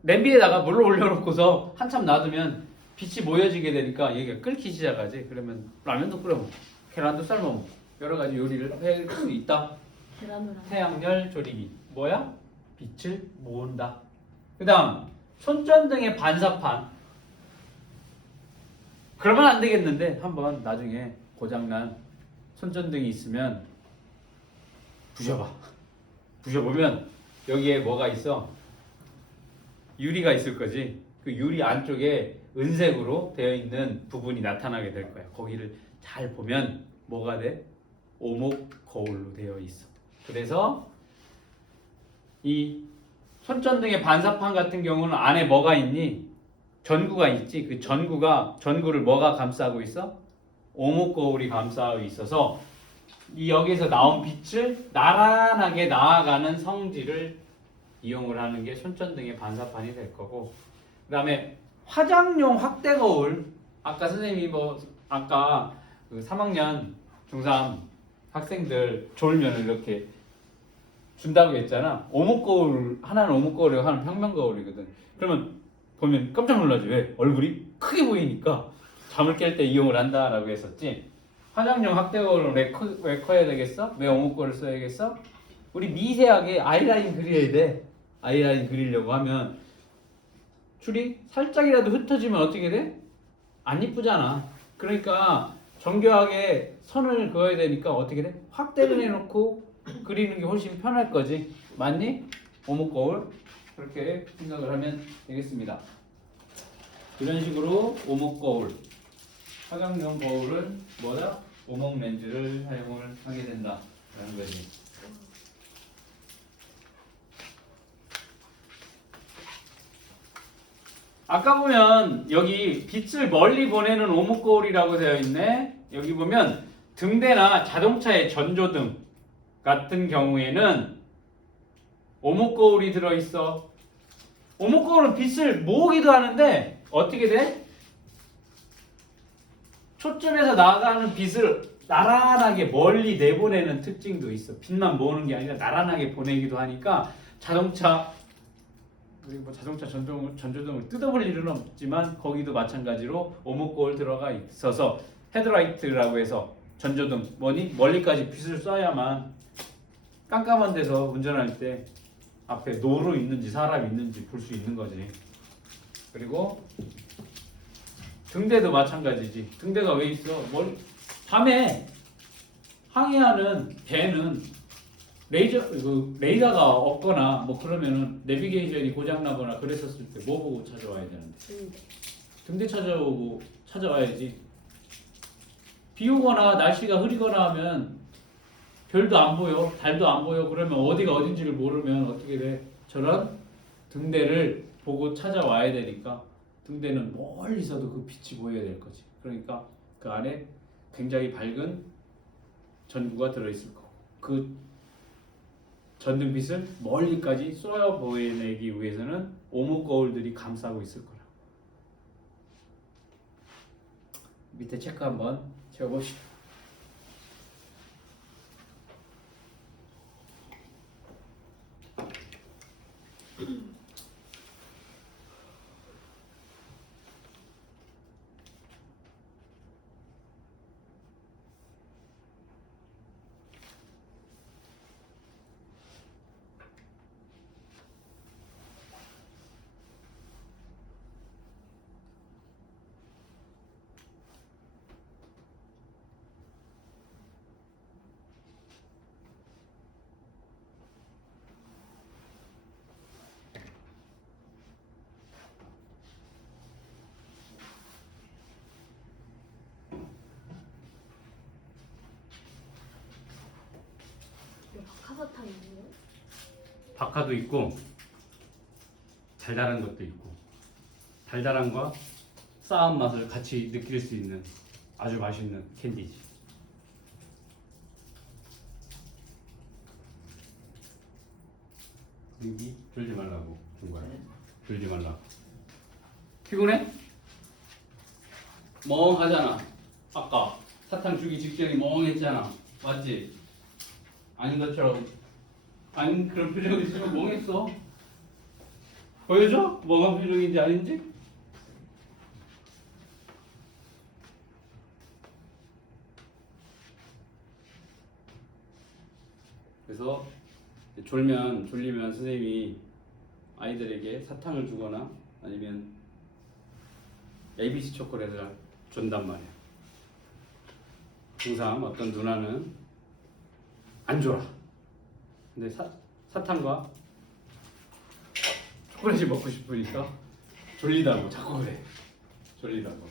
냄비에다가 물을 올려놓고서 한참 놔두면 빛이 모여지게 되니까 얘가 끓기 시작하지. 그러면 라면도 끓여 먹고 계란도 삶아 먹고 여러 가지 요리를 할 수 있다. 계란을 한. 태양열 조리기. 뭐야? 빛을 모은다. 그 다음 손전등의 반사판. 그러면 안 되겠는데 한번 나중에 고장난 손전등이 있으면 부셔봐. 부셔보면 여기에 뭐가 있어? 유리가 있을 거지. 그 유리 안쪽에 은색으로 되어 있는 부분이 나타나게 될 거야. 거기를 잘 보면 뭐가 돼? 오목 거울로 되어 있어. 그래서 이 손전등의 반사판 같은 경우는 안에 뭐가 있니? 전구가 있지. 그 전구를 뭐가 감싸고 있어? 오목 거울이 감싸고 있어서 이 여기서 나온 빛을 나란하게 나아가는 성질을 이용을 하는 게 손전등의 반사판이 될 거고, 그 다음에 화장용 확대 거울. 아까 선생님이 아까 그 3학년 중3 학생들 졸면 이렇게 준다고 했잖아. 오목 거울 하나는 오목 거울이고 하나는 평면 거울이거든. 그러면 보면 깜짝 놀라지. 왜? 얼굴이 크게 보이니까 잠을 깰 때 이용을 한다라고 했었지. 화장용 확대 거울은 왜 커야 되겠어? 왜 오목 거울을 써야겠어? 우리 미세하게 아이라인 그려야 돼. 아이라인 그리려고 하면 줄이 살짝이라도 흩어지면 어떻게 돼? 안 이쁘잖아. 그러니까 정교하게 선을 그어야 되니까 어떻게 돼? 확대를 해놓고 그리는 게 훨씬 편할 거지. 맞니? 오목 거울. 그렇게 생각을 하면 되겠습니다. 이런 식으로 오목 거울, 화장용 거울은 뭐다? 오목 렌즈를 사용을 하게 된다라는 거지. 아까 보면 여기 빛을 멀리 보내는 오목 거울이라고 되어 있네. 여기 보면 등대나 자동차의 전조등 같은 경우에는 오목 거울이 들어 있어. 오목 거울은 빛을 모으기도 하는데 어떻게 돼? 초점에서 나가는 빛을 나란하게 멀리 내보내는 특징도 있어. 빛만 모으는 게 아니라 나란하게 보내기도 하니까 자동차 전조등을 뜯어볼 일은 없지만 거기도 마찬가지로 오목 거울 들어가 있어서 헤드라이트라고 해서 전조등 멀리까지 빛을 쏴야만 깜깜한 데서 운전할 때 앞에 노루 있는지 사람 있는지 볼 수 있는 거지. 그리고 등대도 마찬가지지. 등대가 왜 있어? 밤에 항해하는 배는 레이더가 없거나 그러면은 내비게이션이 고장나거나 그랬었을 때 뭐 보고 찾아와야 되는데? 등대 찾아와야지. 비 오거나 날씨가 흐리거나 하면 별도 안 보여, 달도 안 보여. 그러면 어디가 어딘지를 모르면 어떻게 돼? 저런 등대를 보고 찾아와야 되니까 등대는 멀리서도 그 빛이 보여야 될 거지. 그러니까 그 안에 굉장히 밝은 전구가 들어있을 거고 그 전등빛을 멀리까지 쏘여 보여내기 위해서는 오목 거울들이 감싸고 있을 거라. 밑에 체크 한번 채워봅시다. 이거 박하사탕이에요? 박하도 있고 달달한 것도 있고 달달함과 싸한 맛을 같이 느낄 수 있는 아주 맛있는 캔디지. 민기 졸지 말라고 준 거야. 졸지 말라. 피곤해? 멍하잖아. 아까 사탕 주기 직전에 멍했잖아. 맞지? 아닌 것처럼. 아니 그런 표정이 있으면 멍했어. 보여줘? 뭐가 표정인지 아닌지? 그래서 졸리면 선생님이 아이들에게 사탕을 주거나 아니면 ABC 초콜릿을 준단 말이야. 항상 어떤 누나는 안 줘라. 근데 사탕과 초콜릿이 먹고 싶으니까 졸리다고 자꾸 그래. 졸리다고.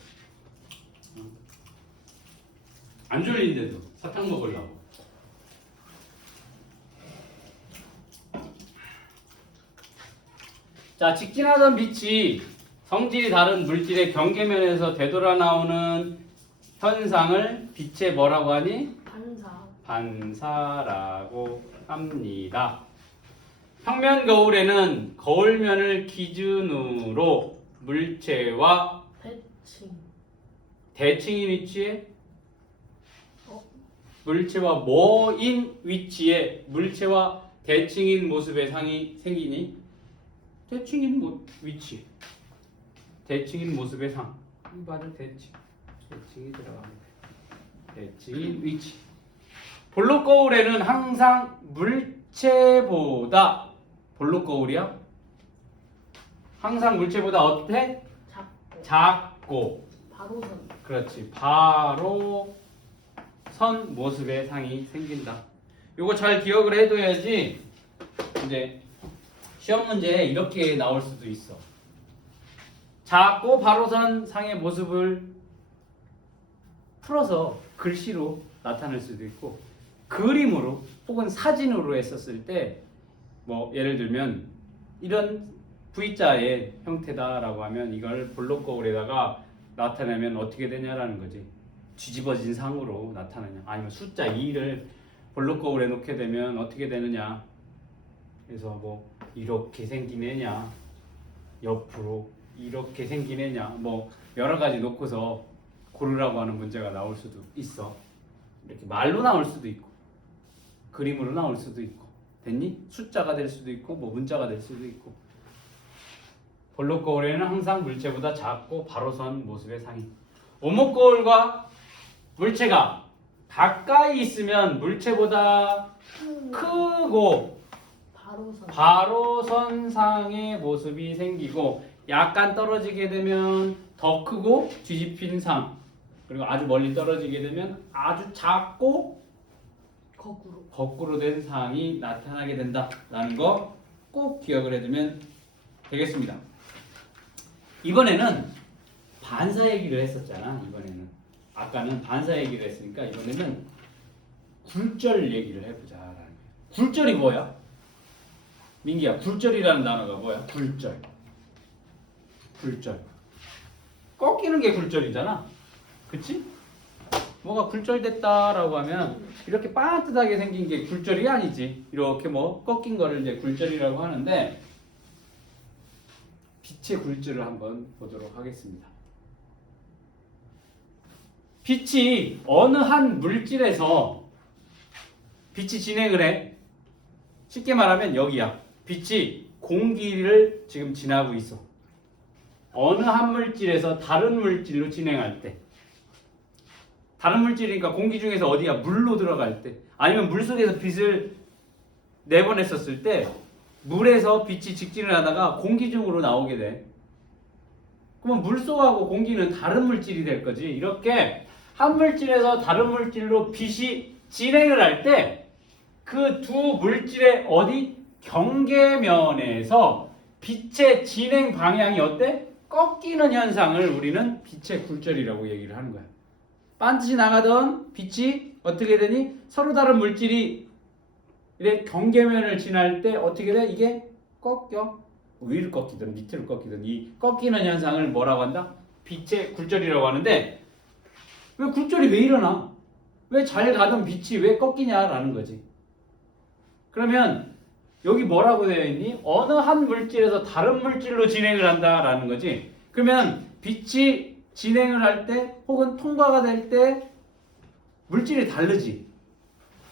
안 졸린데도 사탕 먹으려고. 자, 직진하던 빛이 성질이 다른 물질의 경계면에서 되돌아 나오는 현상을 빛의 뭐라고 하니? 반사. 반사라고 합니다. 평면 거울에는 거울면을 기준으로 물체와 대칭. 대칭인 위치에 어? 물체와 뭐인 위치에 물체와 대칭인 모습의 상이 생기니? 대칭인 위치. 대칭인 모습의 상. 이 바로 대칭. 대칭이 들어갑니다. 대칭인 위치. 볼록 거울에는 항상 물체보다 볼록 거울이야? 항상 물체보다 어때? 작고. 작고. 바로선. 그렇지. 바로 선 모습의 상이 생긴다. 요거 잘 기억을 해둬야지. 이제 시험 문제에 이렇게 나올 수도 있어. 작고 바로선 상의 모습을 풀어서 글씨로 나타낼 수도 있고 그림으로 혹은 사진으로 했었을 때 뭐 예를 들면 이런 V자의 형태다라고 하면 이걸 볼록 거울에다가 나타내면 어떻게 되냐라는 거지. 뒤집어진 상으로 나타나냐. 아니면 숫자 2를 볼록 거울에 놓게 되면 어떻게 되느냐. 그래서 뭐 이렇게 생긴 애냐, 옆으로 이렇게 생긴 애냐, 뭐 여러 가지 놓고서 고르라고 하는 문제가 나올 수도 있어. 이렇게 말로 나올 수도 있고 그림으로 나올 수도 있고. 됐니? 숫자가 될 수도 있고 뭐 문자가 될 수도 있고. 볼록 거울에는 항상 물체보다 작고 바로 선 모습의 상이. 오목 거울과 물체가 가까이 있으면 물체보다 크고 바로선. 바로 선상의 모습이 생기고 약간 떨어지게 되면 더 크고 뒤집힌 상. 그리고 아주 멀리 떨어지게 되면 아주 작고 거꾸로 된 상이 나타나게 된다라는 거 꼭 기억을 해두면 되겠습니다. 이번에는 반사 얘기를 했었잖아. 이번에는 아까는 반사 얘기를 했으니까 이번에는 굴절 얘기를 해보자. 굴절이 뭐야? 민기야, 굴절이라는 단어가 뭐야? 굴절. 꺾이는 게 굴절이잖아. 그치? 뭐가 굴절됐다라고 하면 이렇게 빠듯하게 생긴 게 굴절이 아니지. 이렇게 뭐 꺾인 거를 이제 굴절이라고 하는데 빛의 굴절을 한번 보도록 하겠습니다. 빛이 어느 한 물질에서 빛이 진행을 해. 쉽게 말하면 여기야. 빛이 공기를 지금 지나고 있어. 어느 한 물질에서 다른 물질로 진행할 때, 다른 물질이니까 공기 중에서 어디야? 물로 들어갈 때, 아니면 물 속에서 빛을 내보냈었을 때 물에서 빛이 직진을 하다가 공기 중으로 나오게 돼. 그러면 물속하고 공기는 다른 물질이 될 거지. 이렇게 한 물질에서 다른 물질로 빛이 진행을 할 때 그 두 물질의 어디? 경계면에서 빛의 진행 방향이 어때? 꺾이는 현상을 우리는 빛의 굴절이라고 얘기를 하는 거야. 반드시 나가던 빛이 어떻게 되니? 서로 다른 물질이 이렇게 경계면을 지날 때 어떻게 돼? 이게 꺾여. 위를 꺾이든 밑으로 꺾이든 이 꺾이는 현상을 뭐라고 한다? 빛의 굴절이라고 하는데 왜 굴절이 왜 일어나? 왜 잘 가던 빛이 왜 꺾이냐라는 거지. 그러면 여기 뭐라고 되어 있니? 어느 한 물질에서 다른 물질로 진행을 한다라는 거지. 그러면 빛이 진행을 할 때 혹은 통과가 될 때 물질이 다르지.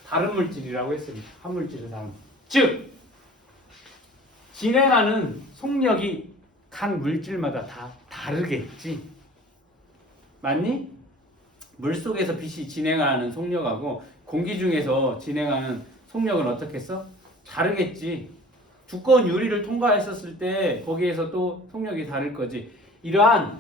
다른 물질이라고 했으니까 한 물질은 다른. 즉 진행하는 속력이 각 물질마다 다 다르겠지. 맞니? 물속에서 빛이 진행하는 속력하고 공기 중에서 진행하는 속력은 어떻겠어? 다르겠지. 두꺼운 유리를 통과했었을 때 거기에서 또 속력이 다를 거지. 이러한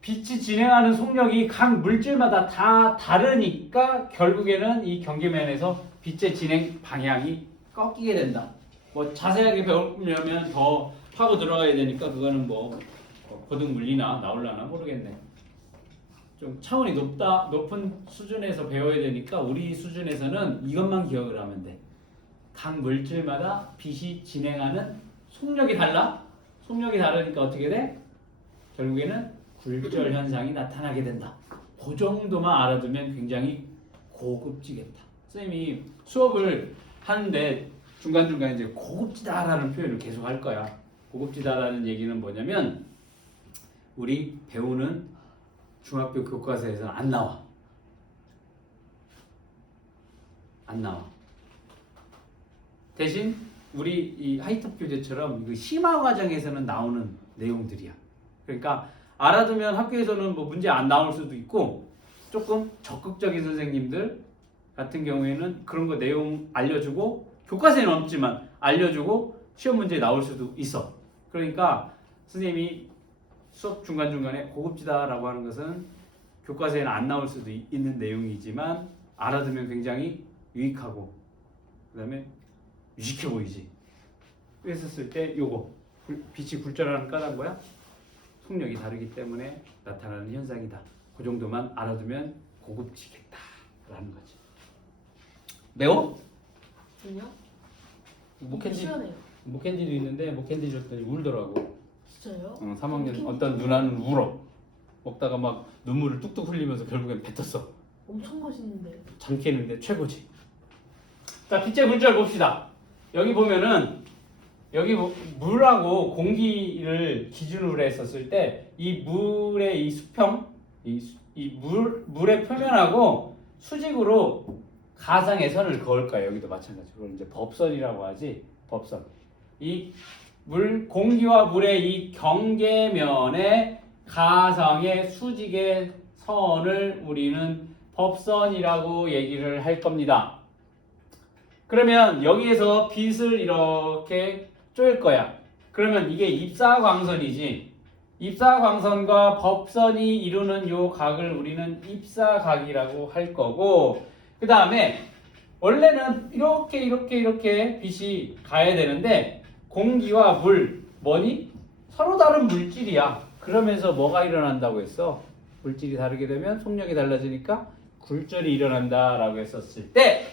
빛이 진행하는 속력이 각 물질마다 다 다르니까 결국에는 이 경계면에서 빛의 진행 방향이 꺾이게 된다. 뭐 자세하게 배우려면 더 파고 들어가야 되니까 그거는 뭐 고등 물리나 나올라나 모르겠네. 좀 차원이 높은 수준에서 배워야 되니까 우리 수준에서는 이것만 기억을 하면 돼. 각 물질마다 빛이 진행하는 속력이 달라. 속력이 다르니까 어떻게 돼? 결국에는 굴절 현상이 나타나게 된다. 그 정도만 알아두면 굉장히 고급지겠다. 선생님이 수업을 하는데 중간중간에 이제 고급지다라는 표현을 계속 할 거야. 고급지다라는 얘기는 뭐냐면 우리 배우는 중학교 교과서에서는 안 나와. 안 나와. 대신 우리 이 하이톱 교재처럼 그 심화 과정에서는 나오는 내용들이야. 그러니까 알아두면 학교에서는 뭐 문제 안 나올 수도 있고 조금 적극적인 선생님들 같은 경우에는 그런 거 내용 알려주고 교과서에는 없지만 알려주고 시험 문제에 나올 수도 있어. 그러니까 선생님이 수업 중간중간에 고급지다라고 하는 것은 교과서에는 안 나올 수도 있는 내용이지만 알아두면 굉장히 유익하고 그 다음에 유식해 보이지. 그랬었을 때 요거 빛이 굴절하는 까닭 뭐야? 속력이 다르기 때문에 나타나는 현상이다. 그 정도만 알아두면 고급지겠다라는 거지. 매워? 아니요? 목캔디 시원해요. 목캔디도 있는데 목캔디 줬더니 울더라고. 진짜요? 3학년 어떤 누나는 울어. 먹다가 막 눈물을 뚝뚝 흘리면서 결국엔 뱉었어. 엄청 맛있는데. 잠캐는데 최고지. 자, 빛의 굴절 봅시다. 여기 보면은 여기 물하고 공기를 기준으로 했었을 때 이 물의 이 수평, 이 물의 표면하고 수직으로 가상의 선을 그을 거야. 여기도 마찬가지로 이제 법선이라고 하지. 법선. 이 공기와 물의 이 경계면에 가상의 수직의 선을 우리는 법선이라고 얘기를 할 겁니다. 그러면 여기에서 빛을 이렇게 쪼일 거야. 그러면 이게 입사광선이지. 입사광선과 법선이 이루는 요 각을 우리는 입사각이라고 할 거고, 그 다음에 원래는 이렇게 빛이 가야 되는데 공기와 물 뭐니? 서로 다른 물질이야. 그러면서 뭐가 일어난다고 했어? 물질이 다르게 되면 속력이 달라지니까 굴절이 일어난다라고 했었을 때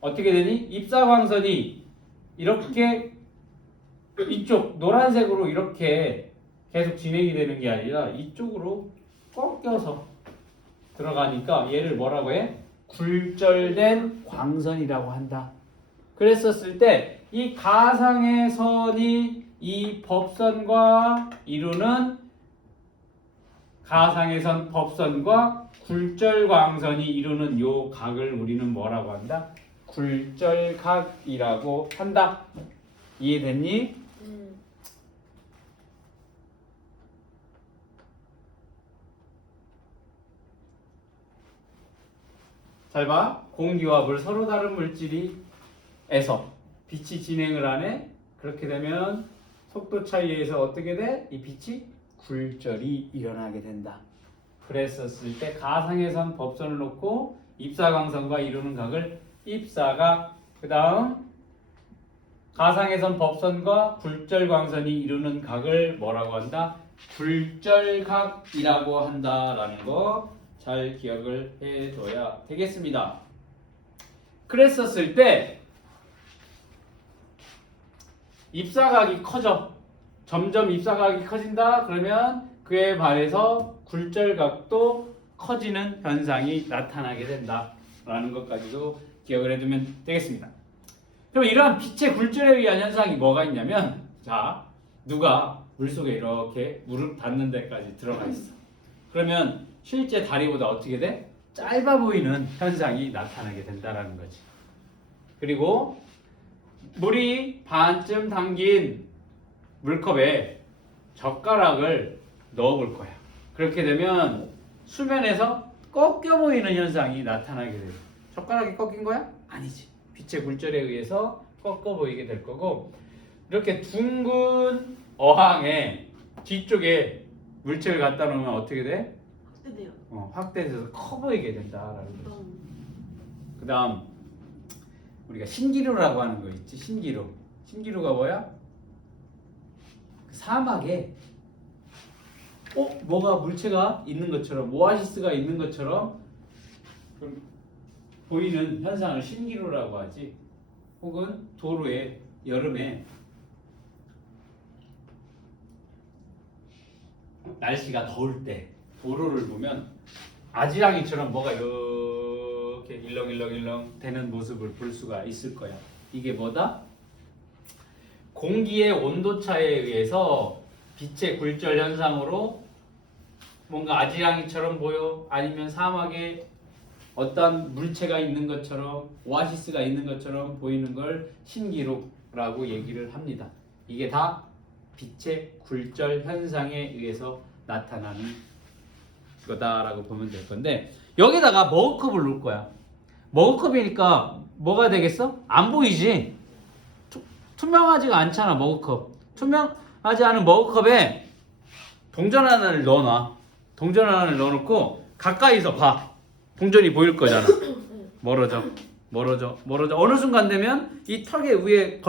어떻게 되니? 입사광선이 이렇게 이쪽 노란색으로 이렇게 계속 진행이 되는 게 아니라 이쪽으로 꺾여서 들어가니까 얘를 뭐라고 해? 굴절된 광선이라고 한다. 그랬었을 때 이 가상의 선이 이 법선과 이루는 가상의 선 법선과 굴절광선이 이루는 요 각을 우리는 뭐라고 한다? 굴절각이라고 한다. 이해됐니? 잘 봐. 공기와 물 서로 다른 물질이에서 빛이 진행을 하네. 그렇게 되면 속도 차이에 의해서 어떻게 돼? 이 빛이 굴절이 일어나게 된다. 그랬었을 때 가상에선 법선을 놓고 입사광선과 이루는 각을 입사각, 그 다음 가상에선 법선과 굴절광선이 이루는 각을 뭐라고 한다? 굴절각이라고 한다라는 거 잘 기억을 해둬야 되겠습니다. 그랬었을 때 입사각이 커져. 점점 입사각이 커진다. 그러면 그에 반해서 굴절각도 커지는 현상이 나타나게 된다라는 것까지도 기억을 해두면 되겠습니다. 그럼 이러한 빛의 굴절에 의한 현상이 뭐가 있냐면, 자, 누가 물속에 이렇게 무릎 닿는 데까지 들어가 있어. 그러면 실제 다리보다 어떻게 돼? 짧아 보이는 현상이 나타나게 된다라는 거지. 그리고 물이 반쯤 담긴 물컵에 젓가락을 넣어볼 거야. 그렇게 되면 수면에서 꺾여 보이는 현상이 나타나게 돼요. 젓가락이 꺾인 거야? 아니지. 빛의 굴절에 의해서 꺾여 보이게 될 거고, 이렇게 둥근 어항에 뒤쪽에 물체를 갖다 놓으면 어떻게 돼? 확대돼요. 확대돼서 커 보이게 된다라는 거지. 그 다음 우리가 신기루라고 하는 거 있지. 신기루가 뭐야? 그 사막에 뭐가 물체가 있는 것처럼, 오아시스가 있는 것처럼 보이는 현상을 신기루라고 하지. 혹은 도로에 여름에 날씨가 더울 때 도로를 보면 아지랑이처럼 뭐가 이렇게 일렁일렁 되는 모습을 볼 수가 있을 거야. 이게 뭐다? 공기의 온도차에 의해서 빛의 굴절 현상으로 뭔가 아지랑이처럼 보여, 아니면 사막에 어떤 물체가 있는 것처럼, 오아시스가 있는 것처럼 보이는 걸 신기루라고 얘기를 합니다. 이게 다 빛의 굴절 현상에 의해서 나타나는 거다라고 보면 될 건데, 여기다가 머그컵을 놓을 거야. 머그컵이니까 뭐가 되겠어? 안 보이지? 투명하지가 않잖아. 머그컵. 투명하지 않은 머그컵에 동전 하나를 넣어놔. 동전 하나를 넣어놓고 가까이서 봐. 동전이 보일 거잖아. 멀어져. 어느 순간 되면 이 턱에 위에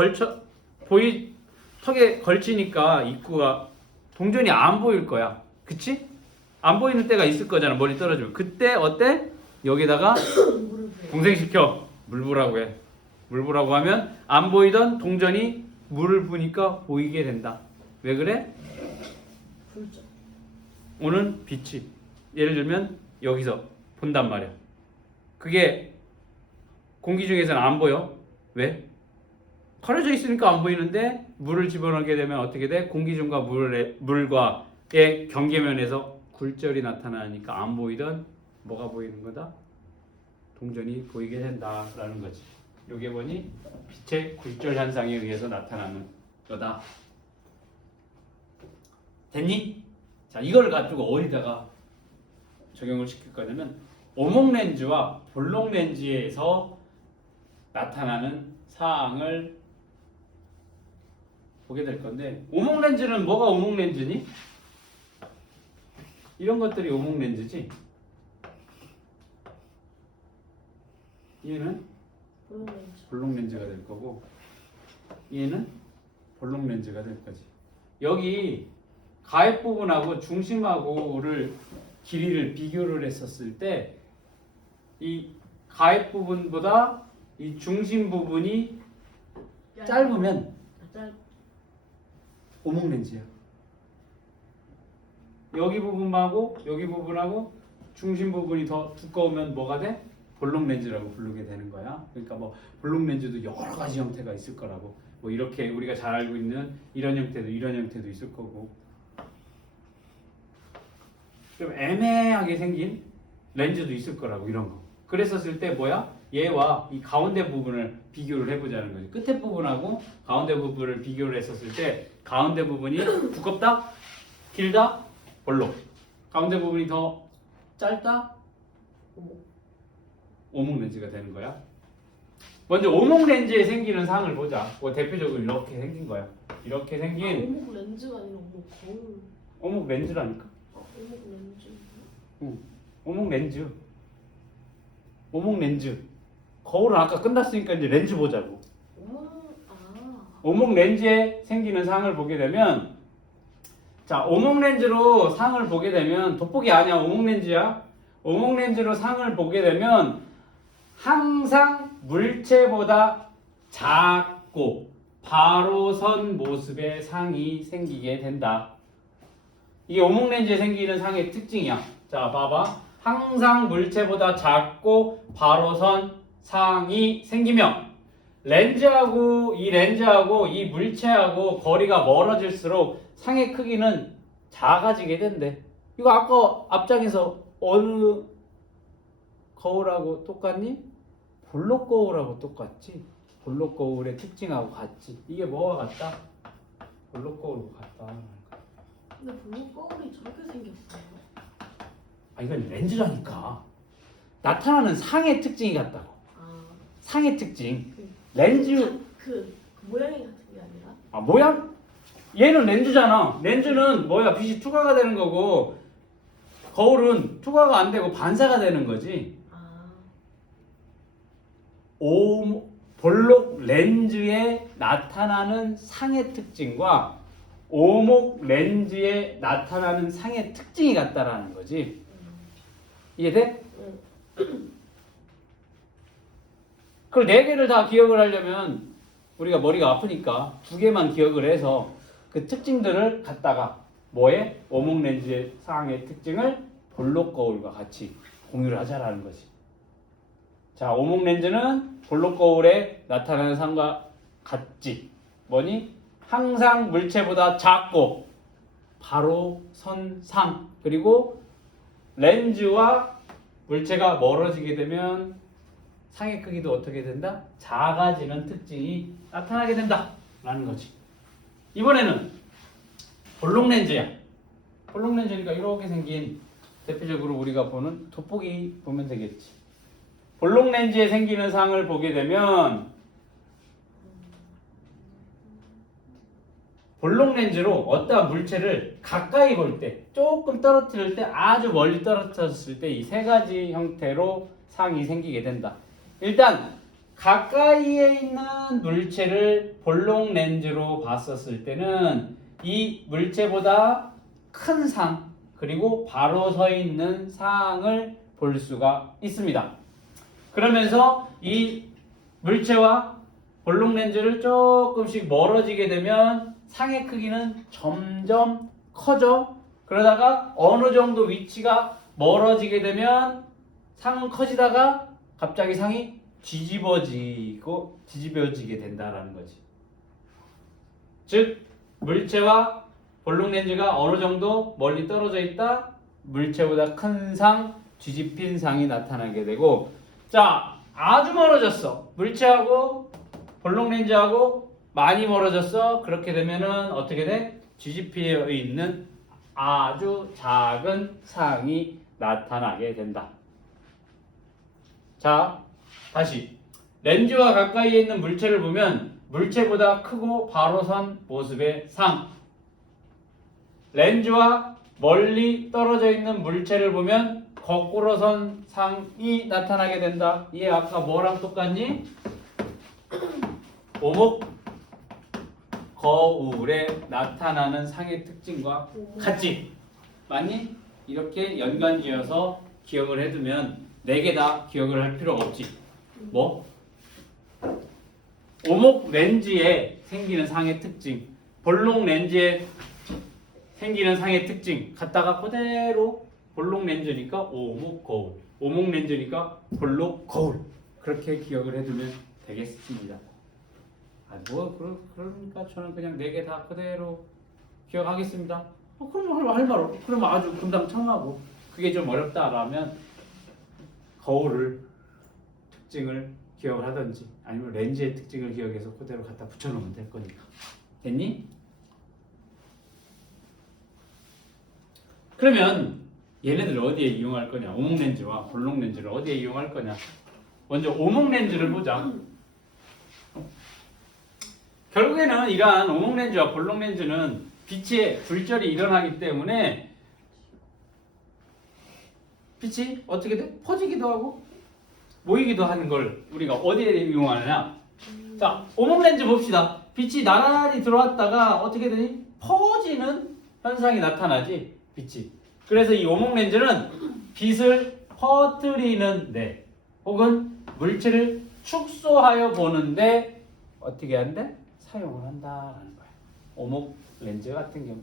턱에 걸치니까 입구가 동전이 안 보일 거야. 그치? 안 보이는 때가 있을 거잖아. 머리 떨어지면. 그때 어때? 여기다가 공생시켜. 물 부라고 해. 물 부라고 하면 안 보이던 동전이 물을 부니까 보이게 된다. 왜 그래? 굴절. 오는 빛이, 예를 들면 여기서 본단 말이야. 그게 공기 중에서는 안 보여. 왜? 가려져 있으니까 안 보이는데, 물을 집어넣게 되면 어떻게 돼? 공기 중과 물과의 경계면에서 굴절이 나타나니까 안 보이던 뭐가 보이는 거다? 동전이 보이게 된다라는 거지. 요게 뭐니? 빛의 굴절 현상에 의해서 나타나는 거다. 됐니? 자, 이걸 가지고 어디다가 적용을 시킬 거냐면, 오목렌즈와 볼록렌즈에서 나타나는 사항을 보게 될 건데, 오목렌즈는 뭐가 오목렌즈니? 이런 것들이 오목렌즈지. 얘는 볼록렌즈가 될 거고, 얘는 볼록렌즈가 될 거지. 여기 가액 부분하고 중심하고를 길이를 비교를 했었을 때, 이 가액 부분보다 이 중심 부분이 짧으면 오목렌즈야. 여기 부분하고 여기 부분하고 중심 부분이 더 두꺼우면 뭐가 돼? 볼록렌즈라고 부르게 되는 거야. 그러니까 뭐 볼록렌즈도 여러 가지 형태가 있을 거라고. 뭐 이렇게 우리가 잘 알고 있는 이런 형태도 있을 거고. 좀 애매하게 생긴 렌즈도 있을 거라고, 이런 거. 그랬었을 때 뭐야? 얘와 이 가운데 부분을 비교를 해보자는 거지. 끝에 부분하고 가운데 부분을 비교를 했었을 때 가운데 부분이 두껍다? 길다? 볼록. 가운데 부분이 더 짧다? 오목 렌즈가 되는 거야. 먼저 오목 렌즈에 생기는 상을 보자. 뭐 대표적으로 이렇게 생긴 거야. 이렇게 생긴 오목 렌즈가 아니라 오목 거울. 오목 렌즈라니까. 오목 렌즈. 오목 렌즈. 오목 렌즈. 거울은 아까 끝났으니까 이제 렌즈 보자고. 오목 렌즈에 생기는 상을 보게 되면, 자, 오목 렌즈로 상을 보게 되면, 돋보기 아니야, 오목 렌즈야. 오목 렌즈로 상을 보게 되면 항상 물체보다 작고 바로 선 모습의 상이 생기게 된다. 이게 오목 렌즈에 생기는 상의 특징이야. 자, 봐봐. 항상 물체보다 작고 바로 선 상이 생기며 렌즈하고 이 물체하고 거리가 멀어질수록 상의 크기는 작아지게 된대. 이거 아까 앞장에서 어느 거울하고 똑같니? 볼록 거울하고 똑같지? 볼록 거울의 특징하고 같지? 이게 뭐가 같다? 볼록 거울하고 같다. 근데 볼록 거울이 저렇게 생겼어요. 아, 이건 렌즈라니까. 나타나는 상의 특징이 같다고. 상의 특징. 렌즈. 그 모양이 같은 게 아니라. 아, 모양? 얘는 렌즈잖아. 렌즈는 뭐야? 빛이 투과가 되는 거고 거울은 투과가 안 되고 반사가 되는 거지. 볼록 렌즈에 나타나는 상의 특징과 오목 렌즈에 나타나는 상의 특징이 같다라는 거지. 이해돼? 그걸 네 개를 다 기억을 하려면 우리가 머리가 아프니까 두 개만 기억을 해서 그 특징들을 갖다가 뭐에? 오목 렌즈의 상의 특징을 볼록 거울과 같이 공유를 하자라는 거지. 자, 오목 렌즈는 볼록 거울에 나타나는 상과 같지. 뭐니? 항상 물체보다 작고 바로 선 상. 그리고 렌즈와 물체가 멀어지게 되면 상의 크기도 어떻게 된다? 작아지는 특징이 나타나게 된다 라는 거지. 이번에는 볼록 렌즈야. 볼록 렌즈니까 이렇게 생긴 대표적으로 우리가 보는 돋보기 보면 되겠지. 볼록 렌즈에 생기는 상을 보게 되면 볼록 렌즈로 어떠한 물체를 가까이 볼 때, 조금 떨어뜨릴 때, 아주 멀리 떨어뜨렸을 때 이 세 가지 형태로 상이 생기게 된다. 일단 가까이에 있는 물체를 볼록 렌즈로 봤었을 때는 이 물체보다 큰 상, 그리고 바로 서 있는 상을 볼 수가 있습니다. 그러면서 이 물체와 볼록 렌즈를 조금씩 멀어지게 되면 상의 크기는 점점 커져. 그러다가 어느 정도 위치가 멀어지게 되면 상은 커지다가 갑자기 상이 뒤집어지게 된다라는 거지. 즉 물체와 볼록 렌즈가 어느 정도 멀리 떨어져 있다. 물체보다 큰 상, 뒤집힌 상이 나타나게 되고, 자, 아주 멀어졌어. 물체하고 볼록 렌즈하고 많이 멀어졌어. 그렇게 되면은 어떻게 돼? 뒤집혀 있는 아주 작은 상이 나타나게 된다. 자, 다시 렌즈와 가까이에 있는 물체를 보면 물체보다 크고 바로 선 모습의 상. 렌즈와 멀리 떨어져 있는 물체를 보면 거꾸로 선 상이 나타나게 된다. 얘 아까 뭐랑 똑같니? 오목 거울에 나타나는 상의 특징과 같지? 맞니? 이렇게 연관지어서 기억을 해두면 4개 다 기억을 할 필요가 없지. 뭐? 오목 렌즈에 생기는 상의 특징, 볼록 렌즈에 생기는 상의 특징 갖다가 그대로 볼록 렌즈니까 오목 거울, 오목 렌즈니까 볼록 거울, 그렇게 기억을 해두면 되겠습니다. 그러니까 저는 그냥 4개 다 그대로 기억하겠습니다. 그럼 할 말 없고, 그러면 아주 금방청하고. 그게 좀 어렵다라면 거울을 특징을 기억을 하든지 아니면 렌즈의 특징을 기억해서 그대로 갖다 붙여놓으면 될 거니까. 됐니? 그러면 얘네들 어디에 이용할 거냐? 오목 렌즈와 볼록 렌즈를 어디에 이용할 거냐? 먼저 오목 렌즈를 보자. 결국에는 이러한 오목 렌즈와 볼록 렌즈는 빛의 굴절이 일어나기 때문에 빛이 어떻게 돼? 퍼지기도 하고 모이기도 하는 걸 우리가 어디에 이용하느냐? 자, 오목 렌즈 봅시다. 빛이 나란히 들어왔다가 어떻게 되니? 퍼지는 현상이 나타나지, 빛이. 그래서 이 오목 렌즈는 빛을 퍼뜨리는데 혹은 물체를 축소하여 보는데 어떻게 한대? 사용을 한다라는 거야. 오목 렌즈 같은 경우.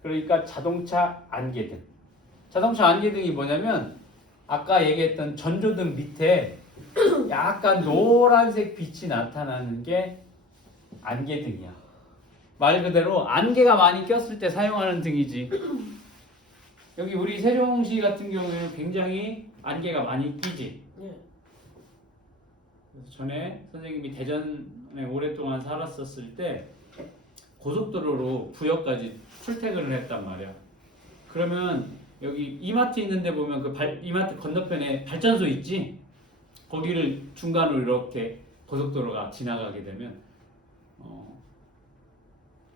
그러니까 자동차 안개등. 자동차 안개등이 뭐냐면 아까 얘기했던 전조등 밑에 약간 노란색 빛이 나타나는 게 안개등이야. 말 그대로 안개가 많이 꼈을 때 사용하는 등이지. 여기 우리 세종시 같은 경우에는 굉장히 안개가 많이 끼지. 네. 그래서 전에 선생님이 대전에 오랫동안 살았었을 때 고속도로로 부여까지 출퇴근을 했단 말이야. 그러면 여기 이마트 있는데 보면 그 이마트 건너편에 발전소 있지? 거기를 중간으로 이렇게 고속도로가 지나가게 되면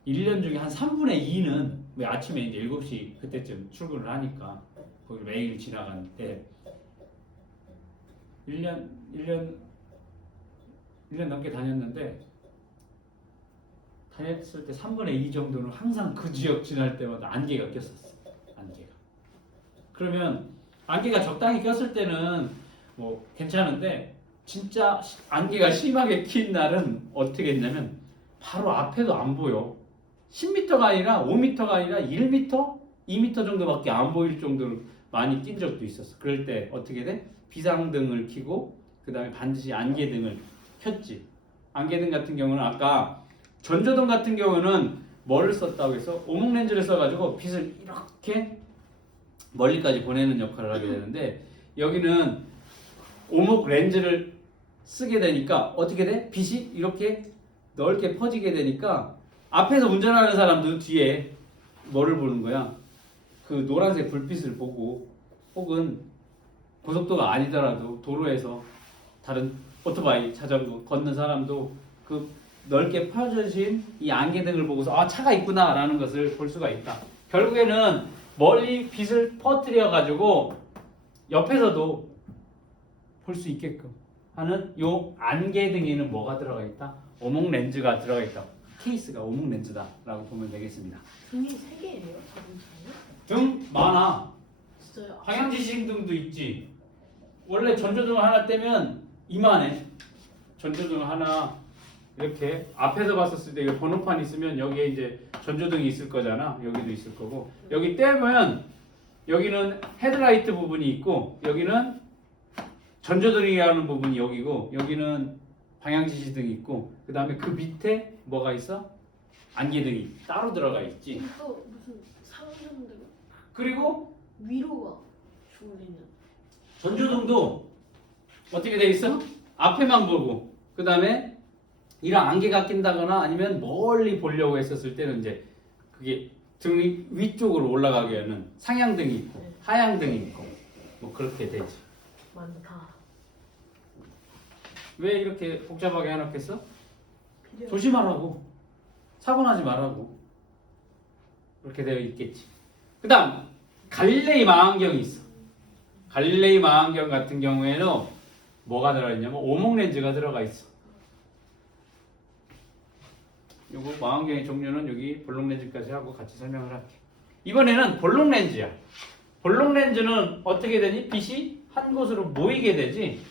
1년 중에 한 3분의 2는 왜 아침에 이제 7시 그때쯤 출근을 하니까 거기 매일 지나가는데 1년 넘게 다녔는데 다녔을 때 3분의 2 정도는 항상 그 지역 지날 때마다 안개가 꼈었어. 안개가. 그러면 안개가 적당히 꼈을 때는 뭐 괜찮은데 진짜 안개가 심하게 낀 날은 어떻게 했냐면 바로 앞에도 안 보여. 10m가 아니라 5m가 아니라 1m, 2m 정도밖에 안 보일 정도로 많이 낀 적도 있었어. 그럴 때 어떻게 돼? 비상등을 켜고 그 다음에 반드시 안개등을 켰지. 안개등 같은 경우는 아까 전조등 같은 경우는 뭐를 썼다고 해서 오목 렌즈를 써가지고 빛을 이렇게 멀리까지 보내는 역할을 하게 되는데 여기는 오목 렌즈를 쓰게 되니까 어떻게 돼? 빛이 이렇게 넓게 퍼지게 되니까 앞에서 운전하는 사람도 뒤에 뭐를 보는 거야? 그 노란색 불빛을 보고 혹은 고속도로가 아니더라도 도로에서 다른 오토바이, 자전거 걷는 사람도 그 넓게 펴져진 이 안개등을 보고서 아 차가 있구나라는 것을 볼 수가 있다. 결국에는 멀리 빛을 퍼뜨려 가지고 옆에서도 볼 수 있게끔 하는 요 안개등에는 뭐가 들어가 있다? 오목 렌즈가 들어가 있다. 케이스가 오목 렌즈다라고 보면 되겠습니다. 등이 3개예요? 자동차에? 등 많아. 진짜요? 방향지시 등도 있지. 원래 전조등 하나 떼면 이만해. 전조등 하나 이렇게 앞에서 봤었을 때 여기 번호판 있으면 여기에 이제 전조등이 있을 거잖아. 여기도 있을 거고. 여기 떼면 여기는 헤드라이트 부분이 있고 여기는 전조등이라는 부분이 여기고 여기는 방향지시등이 있고 그 다음에 그 밑에 뭐가 있어? 안개등이 따로 들어가 있지. 또 무슨 상승등 그리고 위로가 졸리는 전조등도 어떻게 돼 있어? 앞에만 보고 그 다음에 이런 안개가 낀다거나 아니면 멀리 보려고 했었을 때는 이제 그게 등이 위쪽으로 올라가게 하는 상향등이 있고 네. 하향등이 있고 뭐 그렇게 되지. 많다. 왜 이렇게 복잡하게 해놨겠어? 필요. 조심하라고. 사고 나지 말라고. 그렇게 되어 있겠지. 그 다음 갈릴레이 망원경이 있어. 갈릴레이 망원경 같은 경우에는 뭐가 들어있냐면 오목 렌즈가 들어가 있어. 요거 망원경의 종류는 여기 볼록 렌즈까지 하고 같이 설명을 할게. 이번에는 볼록 렌즈야. 볼록 렌즈는 어떻게 되니? 빛이 한 곳으로 모이게 되지.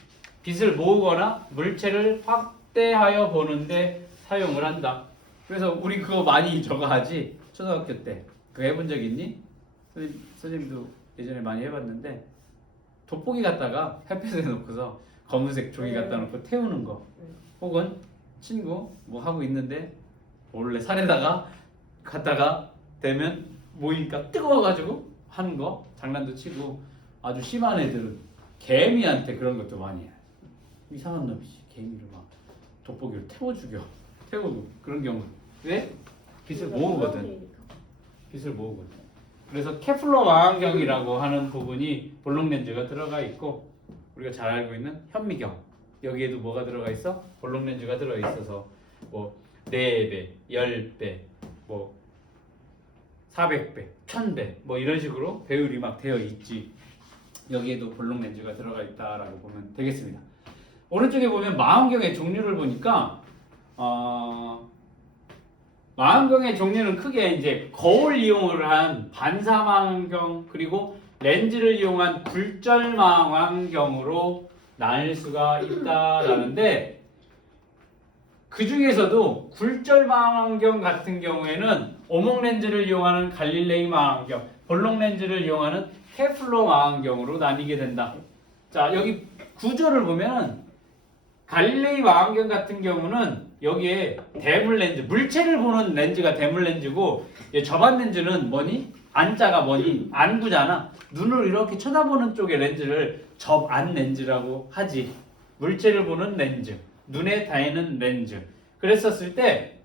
빛을 모으거나 물체를 확대하여 보는데 사용을 한다. 그래서 우리 그거 많이 저거 하지. 초등학교 때 그거 해본 적 있니? 선생님도 예전에 많이 해봤는데 돋보기 갖다가 햇빛에 놓고서 검은색 종이 갖다 놓고 태우는 거 혹은 친구 뭐 하고 있는데 원래 산에다가 갔다가 되면 모이니까 뜨거워가지고 하는 거 장난도 치고 아주 심한 애들은 개미한테 그런 것도 많이 해. 이상한 놈이지. 개미를 막 돋보기로 태워 죽여. 태우고 그런 경우. 왜? 빛을 모으거든. 빛을 모으거든. 그래서 케플러 망원경이라고 하는 부분이 볼록 렌즈가 들어가 있고 우리가 잘 알고 있는 현미경 여기에도 뭐가 들어가 있어? 볼록 렌즈가 들어 있어서 뭐 4배, 10배, 뭐 400배, 1000배 뭐 이런 식으로 배율이 막 되어 있지. 여기에도 볼록 렌즈가 들어가 있다라고 보면 되겠습니다. 오른쪽에 보면 망원경의 종류를 보니까 망원경의 종류는 크게 이제 거울 이용을 한 반사 망원경 그리고 렌즈를 이용한 굴절 망원경으로 나눌 수가 있다라는데 그 중에서도 굴절 망원경 같은 경우에는 오목 렌즈를 이용하는 갈릴레이 망원경, 볼록 렌즈를 이용하는 케플러 망원경으로 나뉘게 된다. 자, 여기 구조를 보면 갈릴레이 망원경 같은 경우는 여기에 대물 렌즈, 물체를 보는 렌즈가 대물 렌즈고 접안 렌즈는 뭐니? 안자가 뭐니? 안구잖아. 눈을 이렇게 쳐다보는 쪽의 렌즈를 접안 렌즈라고 하지. 물체를 보는 렌즈, 눈에 닿는 렌즈. 그랬었을 때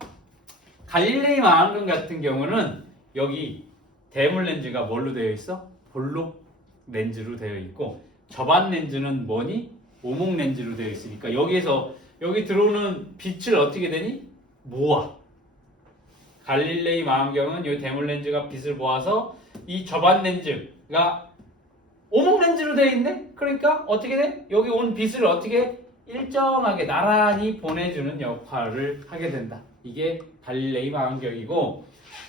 갈릴레이 망원경 같은 경우는 여기 대물 렌즈가 뭘로 되어 있어? 볼록 렌즈로 되어 있고 접안 렌즈는 뭐니? 오목 렌즈로 되어 있으니까 여기에서 여기 들어오는 빛을 어떻게 되니? 모아. 갈릴레이 망원경은 이 대물 렌즈가 빛을 모아서 이 접안 렌즈가 오목 렌즈로 되어 있네? 그러니까 어떻게 돼? 여기 온 빛을 어떻게 일정하게 나란히 보내주는 역할을 하게 된다. 이게 갈릴레이 망원경이고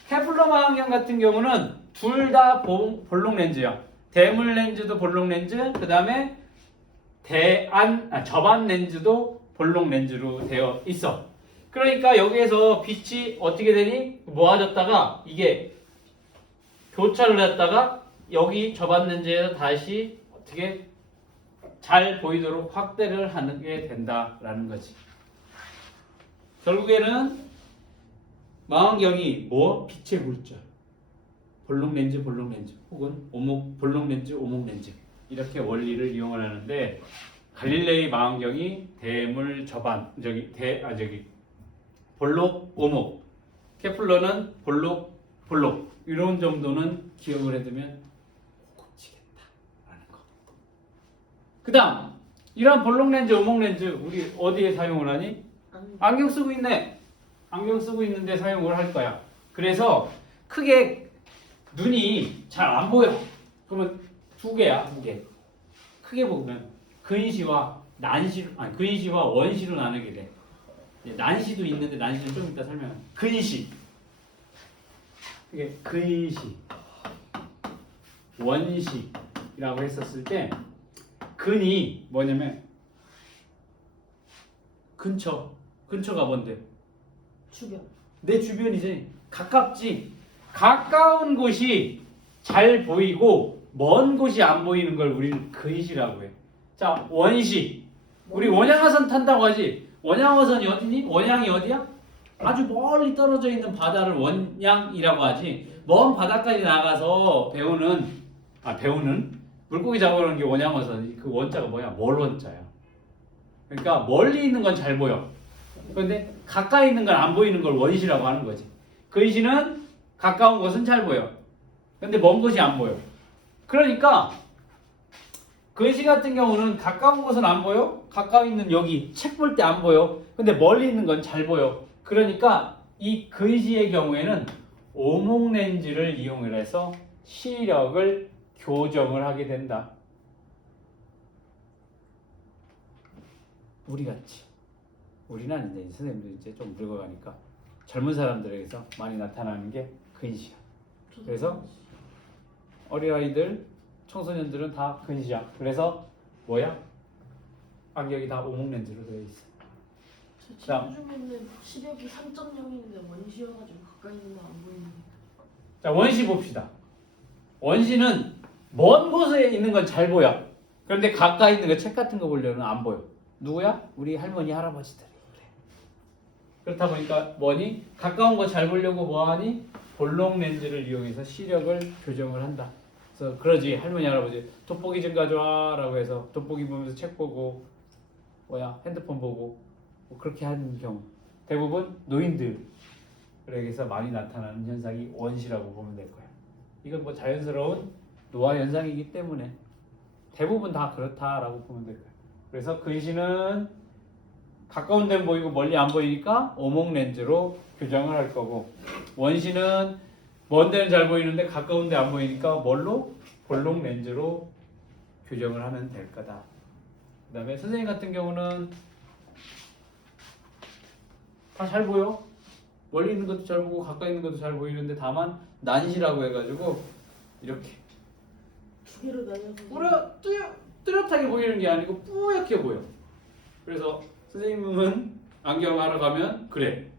케플러 망원경 같은 경우는 둘 다 볼록 렌즈야. 대물 렌즈도 볼록 렌즈, 그 다음에 접안 렌즈도 볼록 렌즈로 되어 있어. 그러니까 여기에서 빛이 어떻게 되니? 모아졌다가 이게 교차를 했다가 여기 접안 렌즈에서 다시 어떻게 잘 보이도록 확대를 하게 된다라는 거지. 결국에는 망원경이 뭐? 빛의 굴절. 볼록 렌즈 혹은 볼록 렌즈, 오목 렌즈 이렇게 원리를 이용을 하는데 갈릴레이 망원경이 대물 접안 볼록 오목 케플러는 볼록 이런 정도는 기억을 해두면 고급지겠다라는 거. 그다음 이런 볼록 렌즈, 오목 렌즈 우리 어디에 사용을 하니? 안경 쓰고 있네. 안경 쓰고 있는데 사용을 할 거야. 그래서 크게 눈이 잘 안 보여. 그러면 두 개야, 두 개. 크게 보면 근시와 근시와 원시로 나누게 돼. 난시도 있는데 난시는 좀 이따 설명. 근시. 이게 근시, 원시라고 했었을 때 근이 뭐냐면 근처가 뭔데? 주변. 내 주변이지. 가깝지. 가까운 곳이 잘 보이고 먼 곳이 안 보이는 걸 우리는 근시라고 해. 자, 원시. 우리 원양어선 탄다고 하지. 원양어선이 어디니? 원양이 어디야? 아주 멀리 떨어져 있는 바다를 원양이라고 하지. 먼 바다까지 나가서 배우는 물고기 잡아오는 게 원양어선이. 그 원자가 뭐야? 멀 원자야. 그러니까 멀리 있는 건 잘 보여. 그런데 가까이 있는 건 안 보이는 걸 원시라고 하는 거지. 근시는 가까운 것은 잘 보여. 근데 먼 것이 안 보여. 그러니까 근시 같은 경우는 가까운 것은 안 보여. 가까이 있는 여기 책 볼 때 안 보여. 근데 멀리 있는 건 잘 보여. 그러니까 이 근시의 경우에는 오목 렌즈를 이용을 해서 시력을 교정을 하게 된다. 우리같이. 우리는 이제 선생님들 이제 좀 늙어가니까 젊은 사람들에게서 많이 나타나는 게 근시야. 그래서 어린아이들, 청소년들은 다 근시야. 그래서 뭐야? 안경이 다 오목 렌즈로 되어 있어. 제 친구 중에는 시력이 3.0인데 원시여가지고 가까이 있는 거 안 보이는데. 자, 원시 봅시다. 원시는 먼 곳에 있는 건 잘 보여. 그런데 가까이 있는 거 책 같은 거 보려면 안 보여. 누구야? 우리 할머니, 할아버지들. 그렇다 보니까 뭐니? 가까운 거 잘 보려고 뭐하니? 볼록 렌즈를 이용해서 시력을 교정을 한다. 그래서 그러지 할머니 할아버지 돋보기 좀 가져와 라고 해서 돋보기 보면서 책 보고 핸드폰 보고 뭐 그렇게 하는 경우 대부분 노인들에게서 많이 나타나는 현상이 원시라고 보면 될 거예요. 이건 뭐 자연스러운 노화 현상이기 때문에 대부분 다 그렇다라고 보면 될 거예요. 그래서 근시는 가까운 데는 보이고 멀리 안 보이니까 오목 렌즈로 교정을 할 거고, 원시는 먼 데는 잘 보이는데 가까운 데 안 보이니까 뭘로? 볼록 렌즈로 교정을 하면 될 거다. 그 다음에 선생님 같은 경우는 다 잘 보여. 멀리 있는 것도 잘 보고 가까이 있는 것도 잘 보이는데 다만 난시라고 해가지고 이렇게 두 개로 나뉘어서 뚜렷하게 보이는 게 아니고 뿌옇게 보여. 그래서 선생님은 안경하러 가면 그래.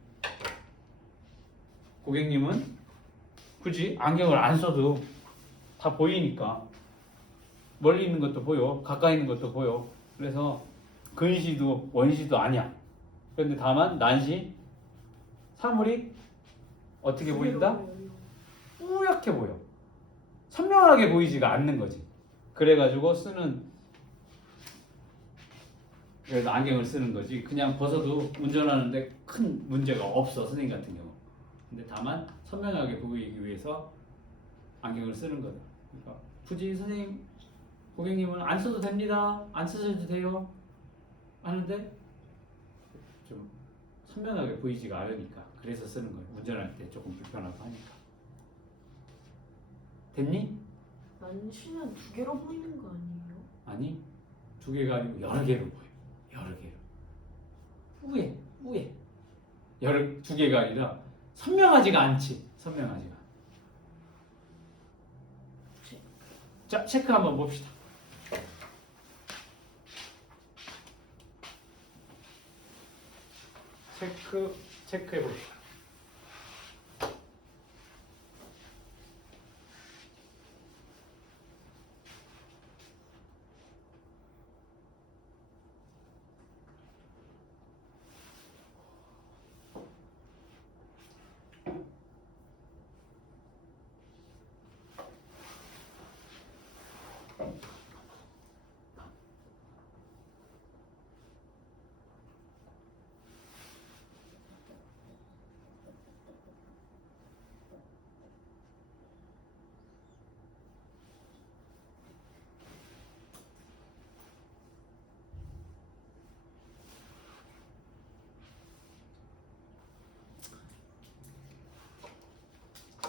고객님은 굳이 안경을 안 써도 다 보이니까 멀리 있는 것도 보여, 가까이 있는 것도 보여. 그래서 근시도 원시도 아니야. 그런데 다만 난시 사물이 어떻게 보인다? 뿌옇게 보여. 선명하게 보이지가 않는 거지. 그래가지고 그래서 안경을 쓰는 거지. 그냥 벗어도 운전하는데 큰 문제가 없어, 선생님 같은 경우. 근데 다만 선명하게 보이기 위해서 안경을 쓰는 거다. 그러니까 굳이 선생님, 고객님은 안 써도 됩니다, 안 쓰셔도 돼요 하는데 좀 선명하게 보이지가 않으니까 그래서 쓰는 거예요. 운전할 때 조금 불편하고 하니까. 됐니? 난시는 두 개로 보이는 거 아니에요? 아니, 두 개가 아니고 여러 개로 보여. 여러 개로. 뿌예. 두 개가 아니라 선명하지가 않지. 선명하지가. 자, 체크 한번 봅시다. 체크해 봅시다.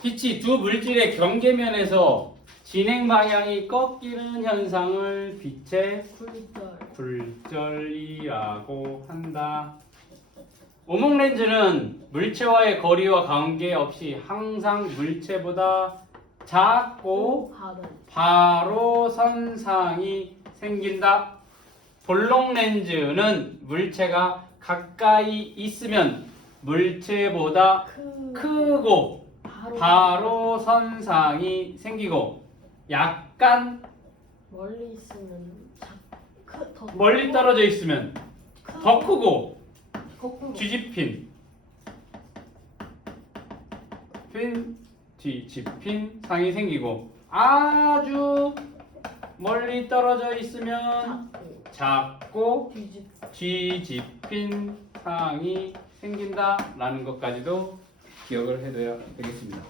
빛이 두 물질의 경계면에서 진행 방향이 꺾이는 현상을 빛의 굴절이라고 한다. 오목 렌즈는 물체와의 거리와 관계없이 항상 물체보다 작고 바로 선상이 생긴다. 볼록 렌즈는 물체가 가까이 있으면 물체보다 크고 바로 선상이 생기고, 약간 멀리 있으면 더 멀리 떨어져 있으면 더 크고 거꾸로 뒤집힌 상이 생기고, 아주 멀리 떨어져 있으면 작고 뒤집힌 상이 생긴다라는 것까지도 기억을 해둬야 되겠습니다.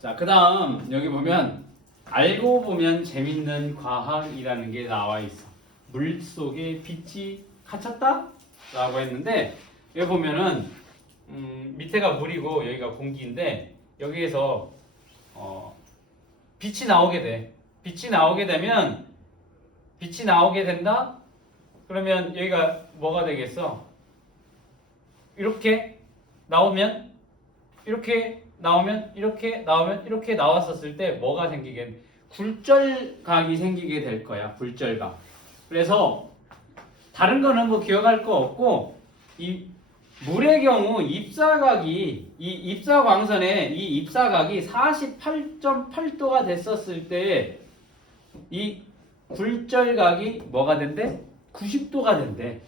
자, 그 다음 여기 보면 알고 보면 재밌는 과학이라는 게 나와 있어. 물 속에 빛이 갇혔다? 라고 했는데, 여기 보면은 밑에가 물이고 여기가 공기인데, 여기에서 빛이 나오게 돼. 빛이 나오게 된다? 그러면 여기가 뭐가 되겠어? 이렇게 나오면, 이렇게 나오면, 이렇게 나오면, 이렇게 나왔었을 때 뭐가 생기게? 굴절각이 생기게 될 거야. 굴절각. 그래서 다른 거는 뭐 기억할 거 없고, 이 물의 경우 입사각이, 이 입사광선의 이 입사각이 48.8도가 됐었을 때 이 굴절각이 뭐가 된대? 90도가 된대.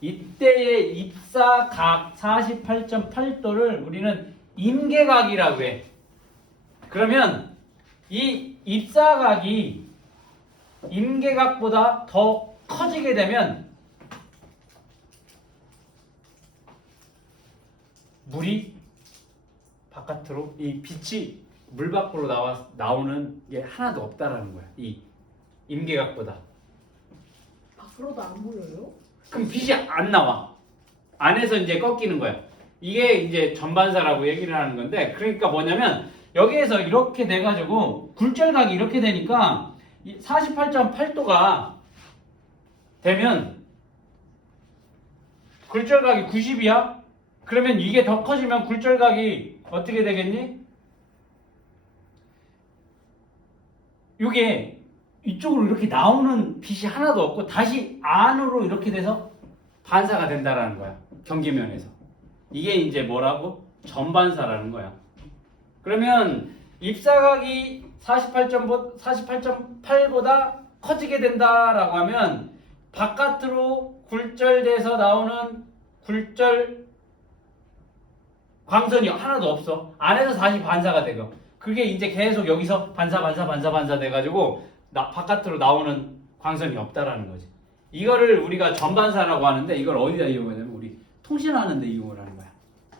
이때의 입사각 48.8도를 우리는 임계각이라고 해. 그러면 이 입사각이 임계각보다 더 커지게 되면 물이 바깥으로 이 빛이 물 밖으로 나오는 게 하나도 없다라는 거야. 이 임계각보다. 밖으로도 안 보여요? 그럼 빛이 안 나와. 안에서 이제 꺾이는 거야. 이게 이제 전반사라고 얘기를 하는 건데, 그러니까 뭐냐면 여기에서 이렇게 돼가지고 굴절각이 이렇게 되니까 48.8도가 되면 굴절각이 90이야? 그러면 이게 더 커지면 굴절각이 어떻게 되겠니? 이게 이쪽으로 이렇게 나오는 빛이 하나도 없고 다시 안으로 이렇게 돼서 반사가 된다라는 거야. 경계면에서. 이게 이제 뭐라고? 전반사라는 거야. 그러면 입사각이 48.8보다 커지게 된다라고 하면 바깥으로 굴절돼서 나오는 굴절 광선이 하나도 없어. 안에서 다시 반사가 되고. 그게 이제 계속 여기서 반사 돼가지고 바깥으로 나오는 광선이 없다라는 거지. 이거를 우리가 전반사라고 하는데 이걸 어디다 이용하냐면 우리 통신하는 데 이용을 하는 거야.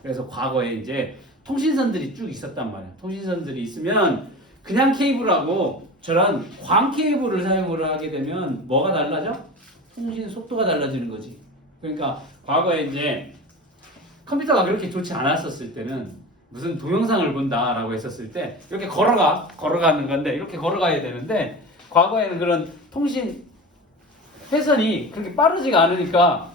그래서 과거에 이제 통신선들이 쭉 있었단 말이야. 통신선들이 있으면 그냥 케이블하고 저런 광 케이블을 사용을 하게 되면 뭐가 달라져? 통신 속도가 달라지는 거지. 그러니까 과거에 이제 컴퓨터가 그렇게 좋지 않았었을 때는 무슨 동영상을 본다라고 했었을 때 이렇게 걸어가는 건데 이렇게 걸어가야 되는데 과거에는 그런 통신 회선이 그렇게 빠르지가 않으니까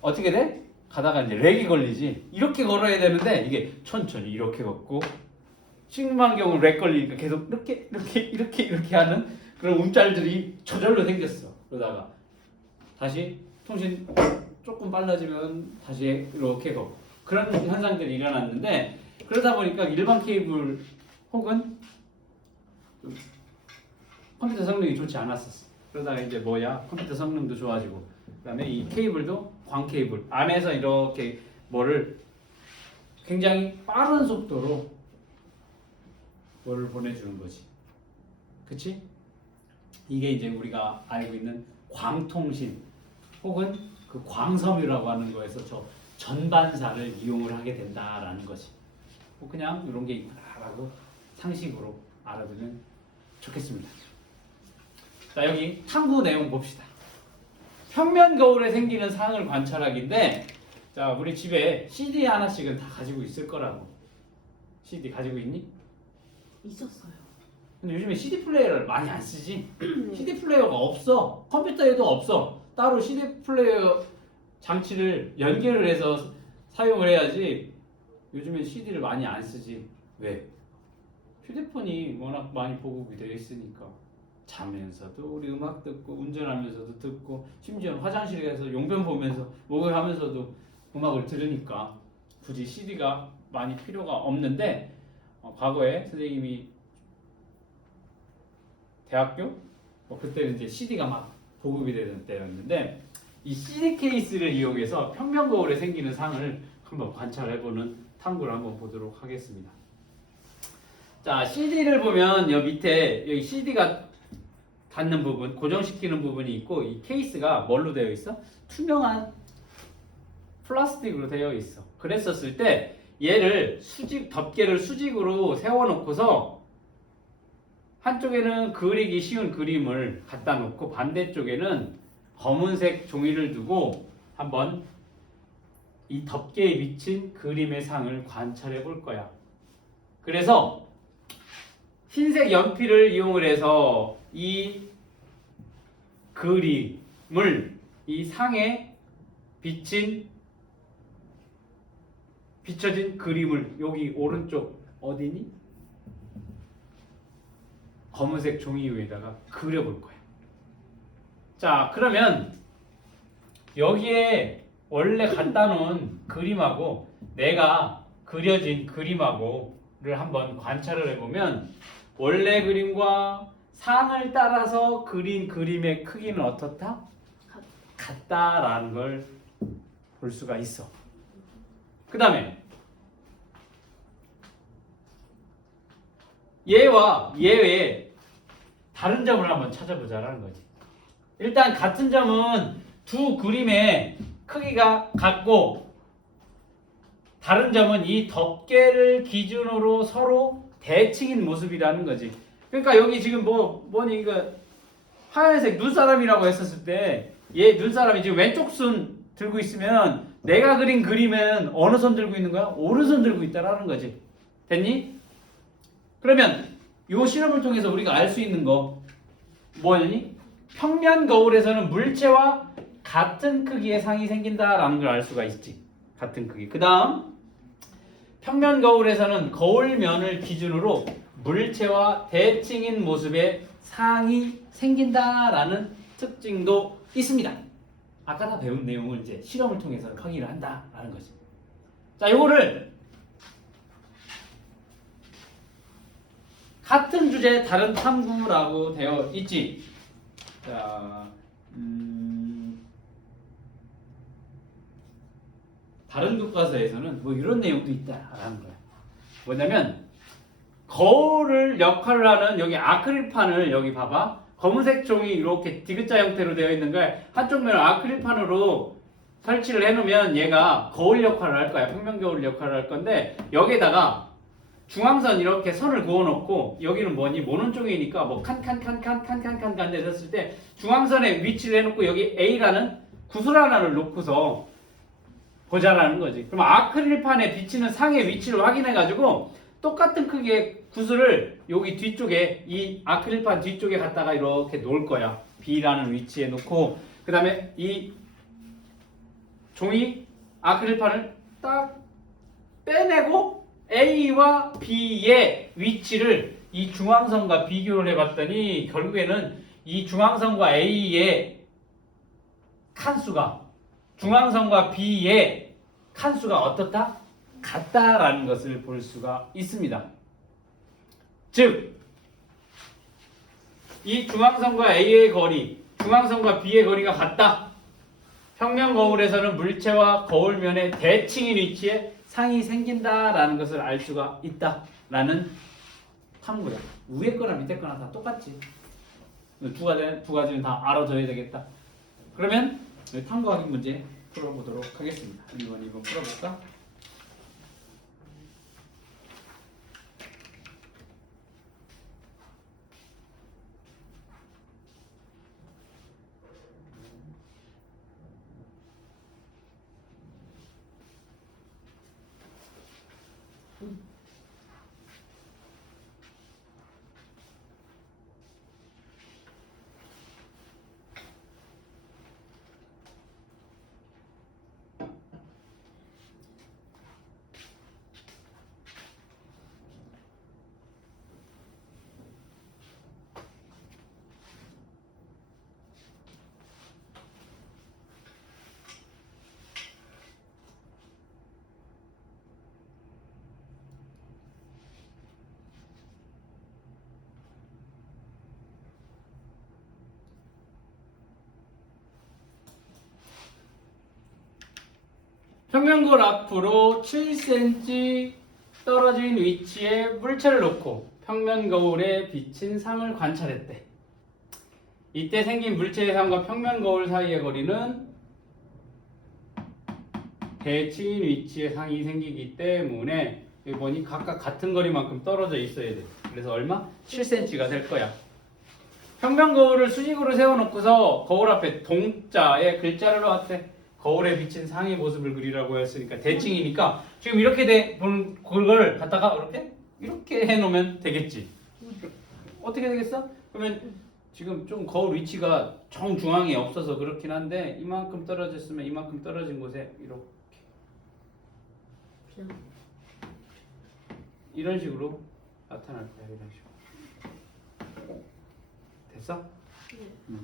어떻게 돼? 가다가 이제 렉이 걸리지. 이렇게 걸어야 되는데 이게 천천히 이렇게 걷고 심한 경우 렉 걸리니까 계속 이렇게 하는 그런 움짤들이 저절로 생겼어. 그러다가 다시 통신 조금 빨라지면 다시 이렇게 걷고 그런 현상들이 일어났는데 그러다 보니까 일반 케이블 혹은 컴퓨터 성능이 좋지 않았었어. 그러다가 이제 컴퓨터 성능도 좋아지고 그다음에 이 케이블도 광 케이블 안에서 이렇게 뭐를 굉장히 빠른 속도로 뭐를 보내주는 거지. 그치? 이게 이제 우리가 알고 있는 광통신 혹은 그 광섬유라고 하는 거에서 저 전반사를 이용을 하게 된다라는 거지. 뭐 그냥 이런 게 있구나라고 상식으로 알아두면 좋겠습니다. 자, 여기 탐구 내용 봅시다. 평면 거울에 생기는 상을 관찰하기인데, 자, 우리 집에 CD 하나씩은 다 가지고 있을 거라고. CD 가지고 있니? 있었어요. 근데 요즘에 CD 플레이어를 많이 안 쓰지? CD 플레이어가 없어. 컴퓨터에도 없어. 따로 CD 플레이어 장치를 연결을 해서 사용을 해야지. 요즘에 CD를 많이 안 쓰지. 왜? 휴대폰이 워낙 많이 보급이 되어 있으니까. 자면서도 우리 음악 듣고 운전하면서도 듣고 심지어 화장실에 가서 용변 보면서 목욕하면서도 음악을 들으니까 굳이 CD가 많이 필요가 없는데 과거에 선생님이 대학교 그때는 이제 CD가 막 보급이 되는 때였는데 이 CD 케이스를 이용해서 평면 거울에 생기는 상을 한번 관찰해보는 탐구를 한번 보도록 하겠습니다. 자, CD를 보면 여기 밑에 여기 CD가 닿는 부분, 고정시키는 부분이 있고 이 케이스가 뭘로 되어 있어? 투명한 플라스틱으로 되어 있어. 그랬었을 때 얘를 덮개를 수직으로 세워놓고서 한쪽에는 그리기 쉬운 그림을 갖다 놓고 반대쪽에는 검은색 종이를 두고 한번 이 덮개에 비친 그림의 상을 관찰해 볼 거야. 그래서 흰색 연필을 이용을 해서 이 그림을 이 상에 비춰진 그림을 여기 오른쪽 어디니? 검은색 종이 위에다가 그려볼 거야. 자, 그러면 여기에 원래 갖다 놓은 그림하고 내가 그려진 그림하고를 한번 관찰을 해보면 원래 그림과 상을 따라서 그린 그림의 크기는 어떻다? 같다라는 걸 볼 수가 있어. 그 다음에 얘와 얘의 다른 점을 한번 찾아보자라는 거지. 일단 같은 점은 두 그림의 크기가 같고 다른 점은 이 덮개를 기준으로 서로 대칭인 모습이라는 거지. 그러니까 여기 지금 뭐니 이거 하얀색 눈사람이라고 했었을 때 얘 눈사람이 지금 왼쪽 손 들고 있으면 내가 그린 그림은 어느 손 들고 있는 거야? 오른손 들고 있다라는 거지. 됐니? 그러면 요 실험을 통해서 우리가 알 수 있는 거 뭐니? 평면 거울에서는 물체와 같은 크기의 상이 생긴다라는 걸 알 수가 있지. 같은 크기. 그 다음 평면 거울에서는 거울면을 기준으로 물체와 대칭인 모습의 상이 생긴다라는 특징도 있습니다. 아까 다 배운 내용을 이제 실험을 통해서 확인을 한다라는 거지. 자, 요거를 같은 주제 다른 탐구라고 되어 있지. 자, 다른 교과서에서는 뭐 이런 내용도 있다라는 거야. 뭐냐면 거울을 역할을 하는 여기 아크릴판을 여기 봐봐. 검은색 종이 이렇게 디귿자 형태로 되어 있는 걸 한쪽 면을 아크릴판으로 설치를 해놓으면 얘가 거울 역할을 할 거야. 평면 거울 역할을 할 건데 여기에다가 중앙선 이렇게 선을 그어놓고 여기는 뭐니 모논종이니까 뭐 칸칸칸칸칸칸칸 내렸을 때 중앙선에 위치를 해놓고 여기 A라는 구슬 하나를 놓고서 보자라는 거지. 그럼 아크릴판에 비치는 상의 위치를 확인해가지고 똑같은 크기의 구슬을 여기 뒤쪽에 이 아크릴판 뒤쪽에 갖다가 이렇게 놓을 거야. B라는 위치에 놓고 그 다음에 이 종이 아크릴판을 딱 빼내고 A와 B의 위치를 이 중앙선과 비교를 해봤더니 결국에는 이 중앙선과 A의 칸수가 중앙선과 B의 칸수가 어떻다? 같다라는 것을 볼 수가 있습니다. 즉, 이 중앙선과 A의 거리, 중앙선과 B의 거리가 같다. 평면 거울에서는 물체와 거울면의 대칭인 위치에 상이 생긴다라는 것을 알 수가 있다라는 탐구야. 위에 거나 밑에 거나 다 똑같지. 두 가지는 다 알아둬야 되겠다. 그러면 탐구 확인 문제 풀어보도록 하겠습니다. 1번, 2번 풀어볼까? 평면거울 앞으로 7cm 떨어진 위치에 물체를 놓고 평면거울에 비친 상을 관찰했대. 이때 생긴 물체의 상과 평면거울 사이의 거리는 대칭인 위치에 상이 생기기 때문에 여기 보니 각각 같은 거리만큼 떨어져 있어야 돼. 그래서 얼마? 7cm가 될 거야. 평면거울을 수직으로 세워놓고서 거울 앞에 동자에 글자를 놓았대. 거울에 비친 상의 모습을 그리라고 했으니까 대칭이니까 지금 이렇게 본 그걸 갖다가 이렇게 해놓으면 되겠지. 어떻게 되겠어? 그러면 지금 좀 거울 위치가 정중앙에 없어서 그렇긴 한데 이만큼 떨어졌으면 이만큼 떨어진 곳에 이렇게 그냥 이런 식으로 나타날 거야. 이런 식으로. 됐어? 네.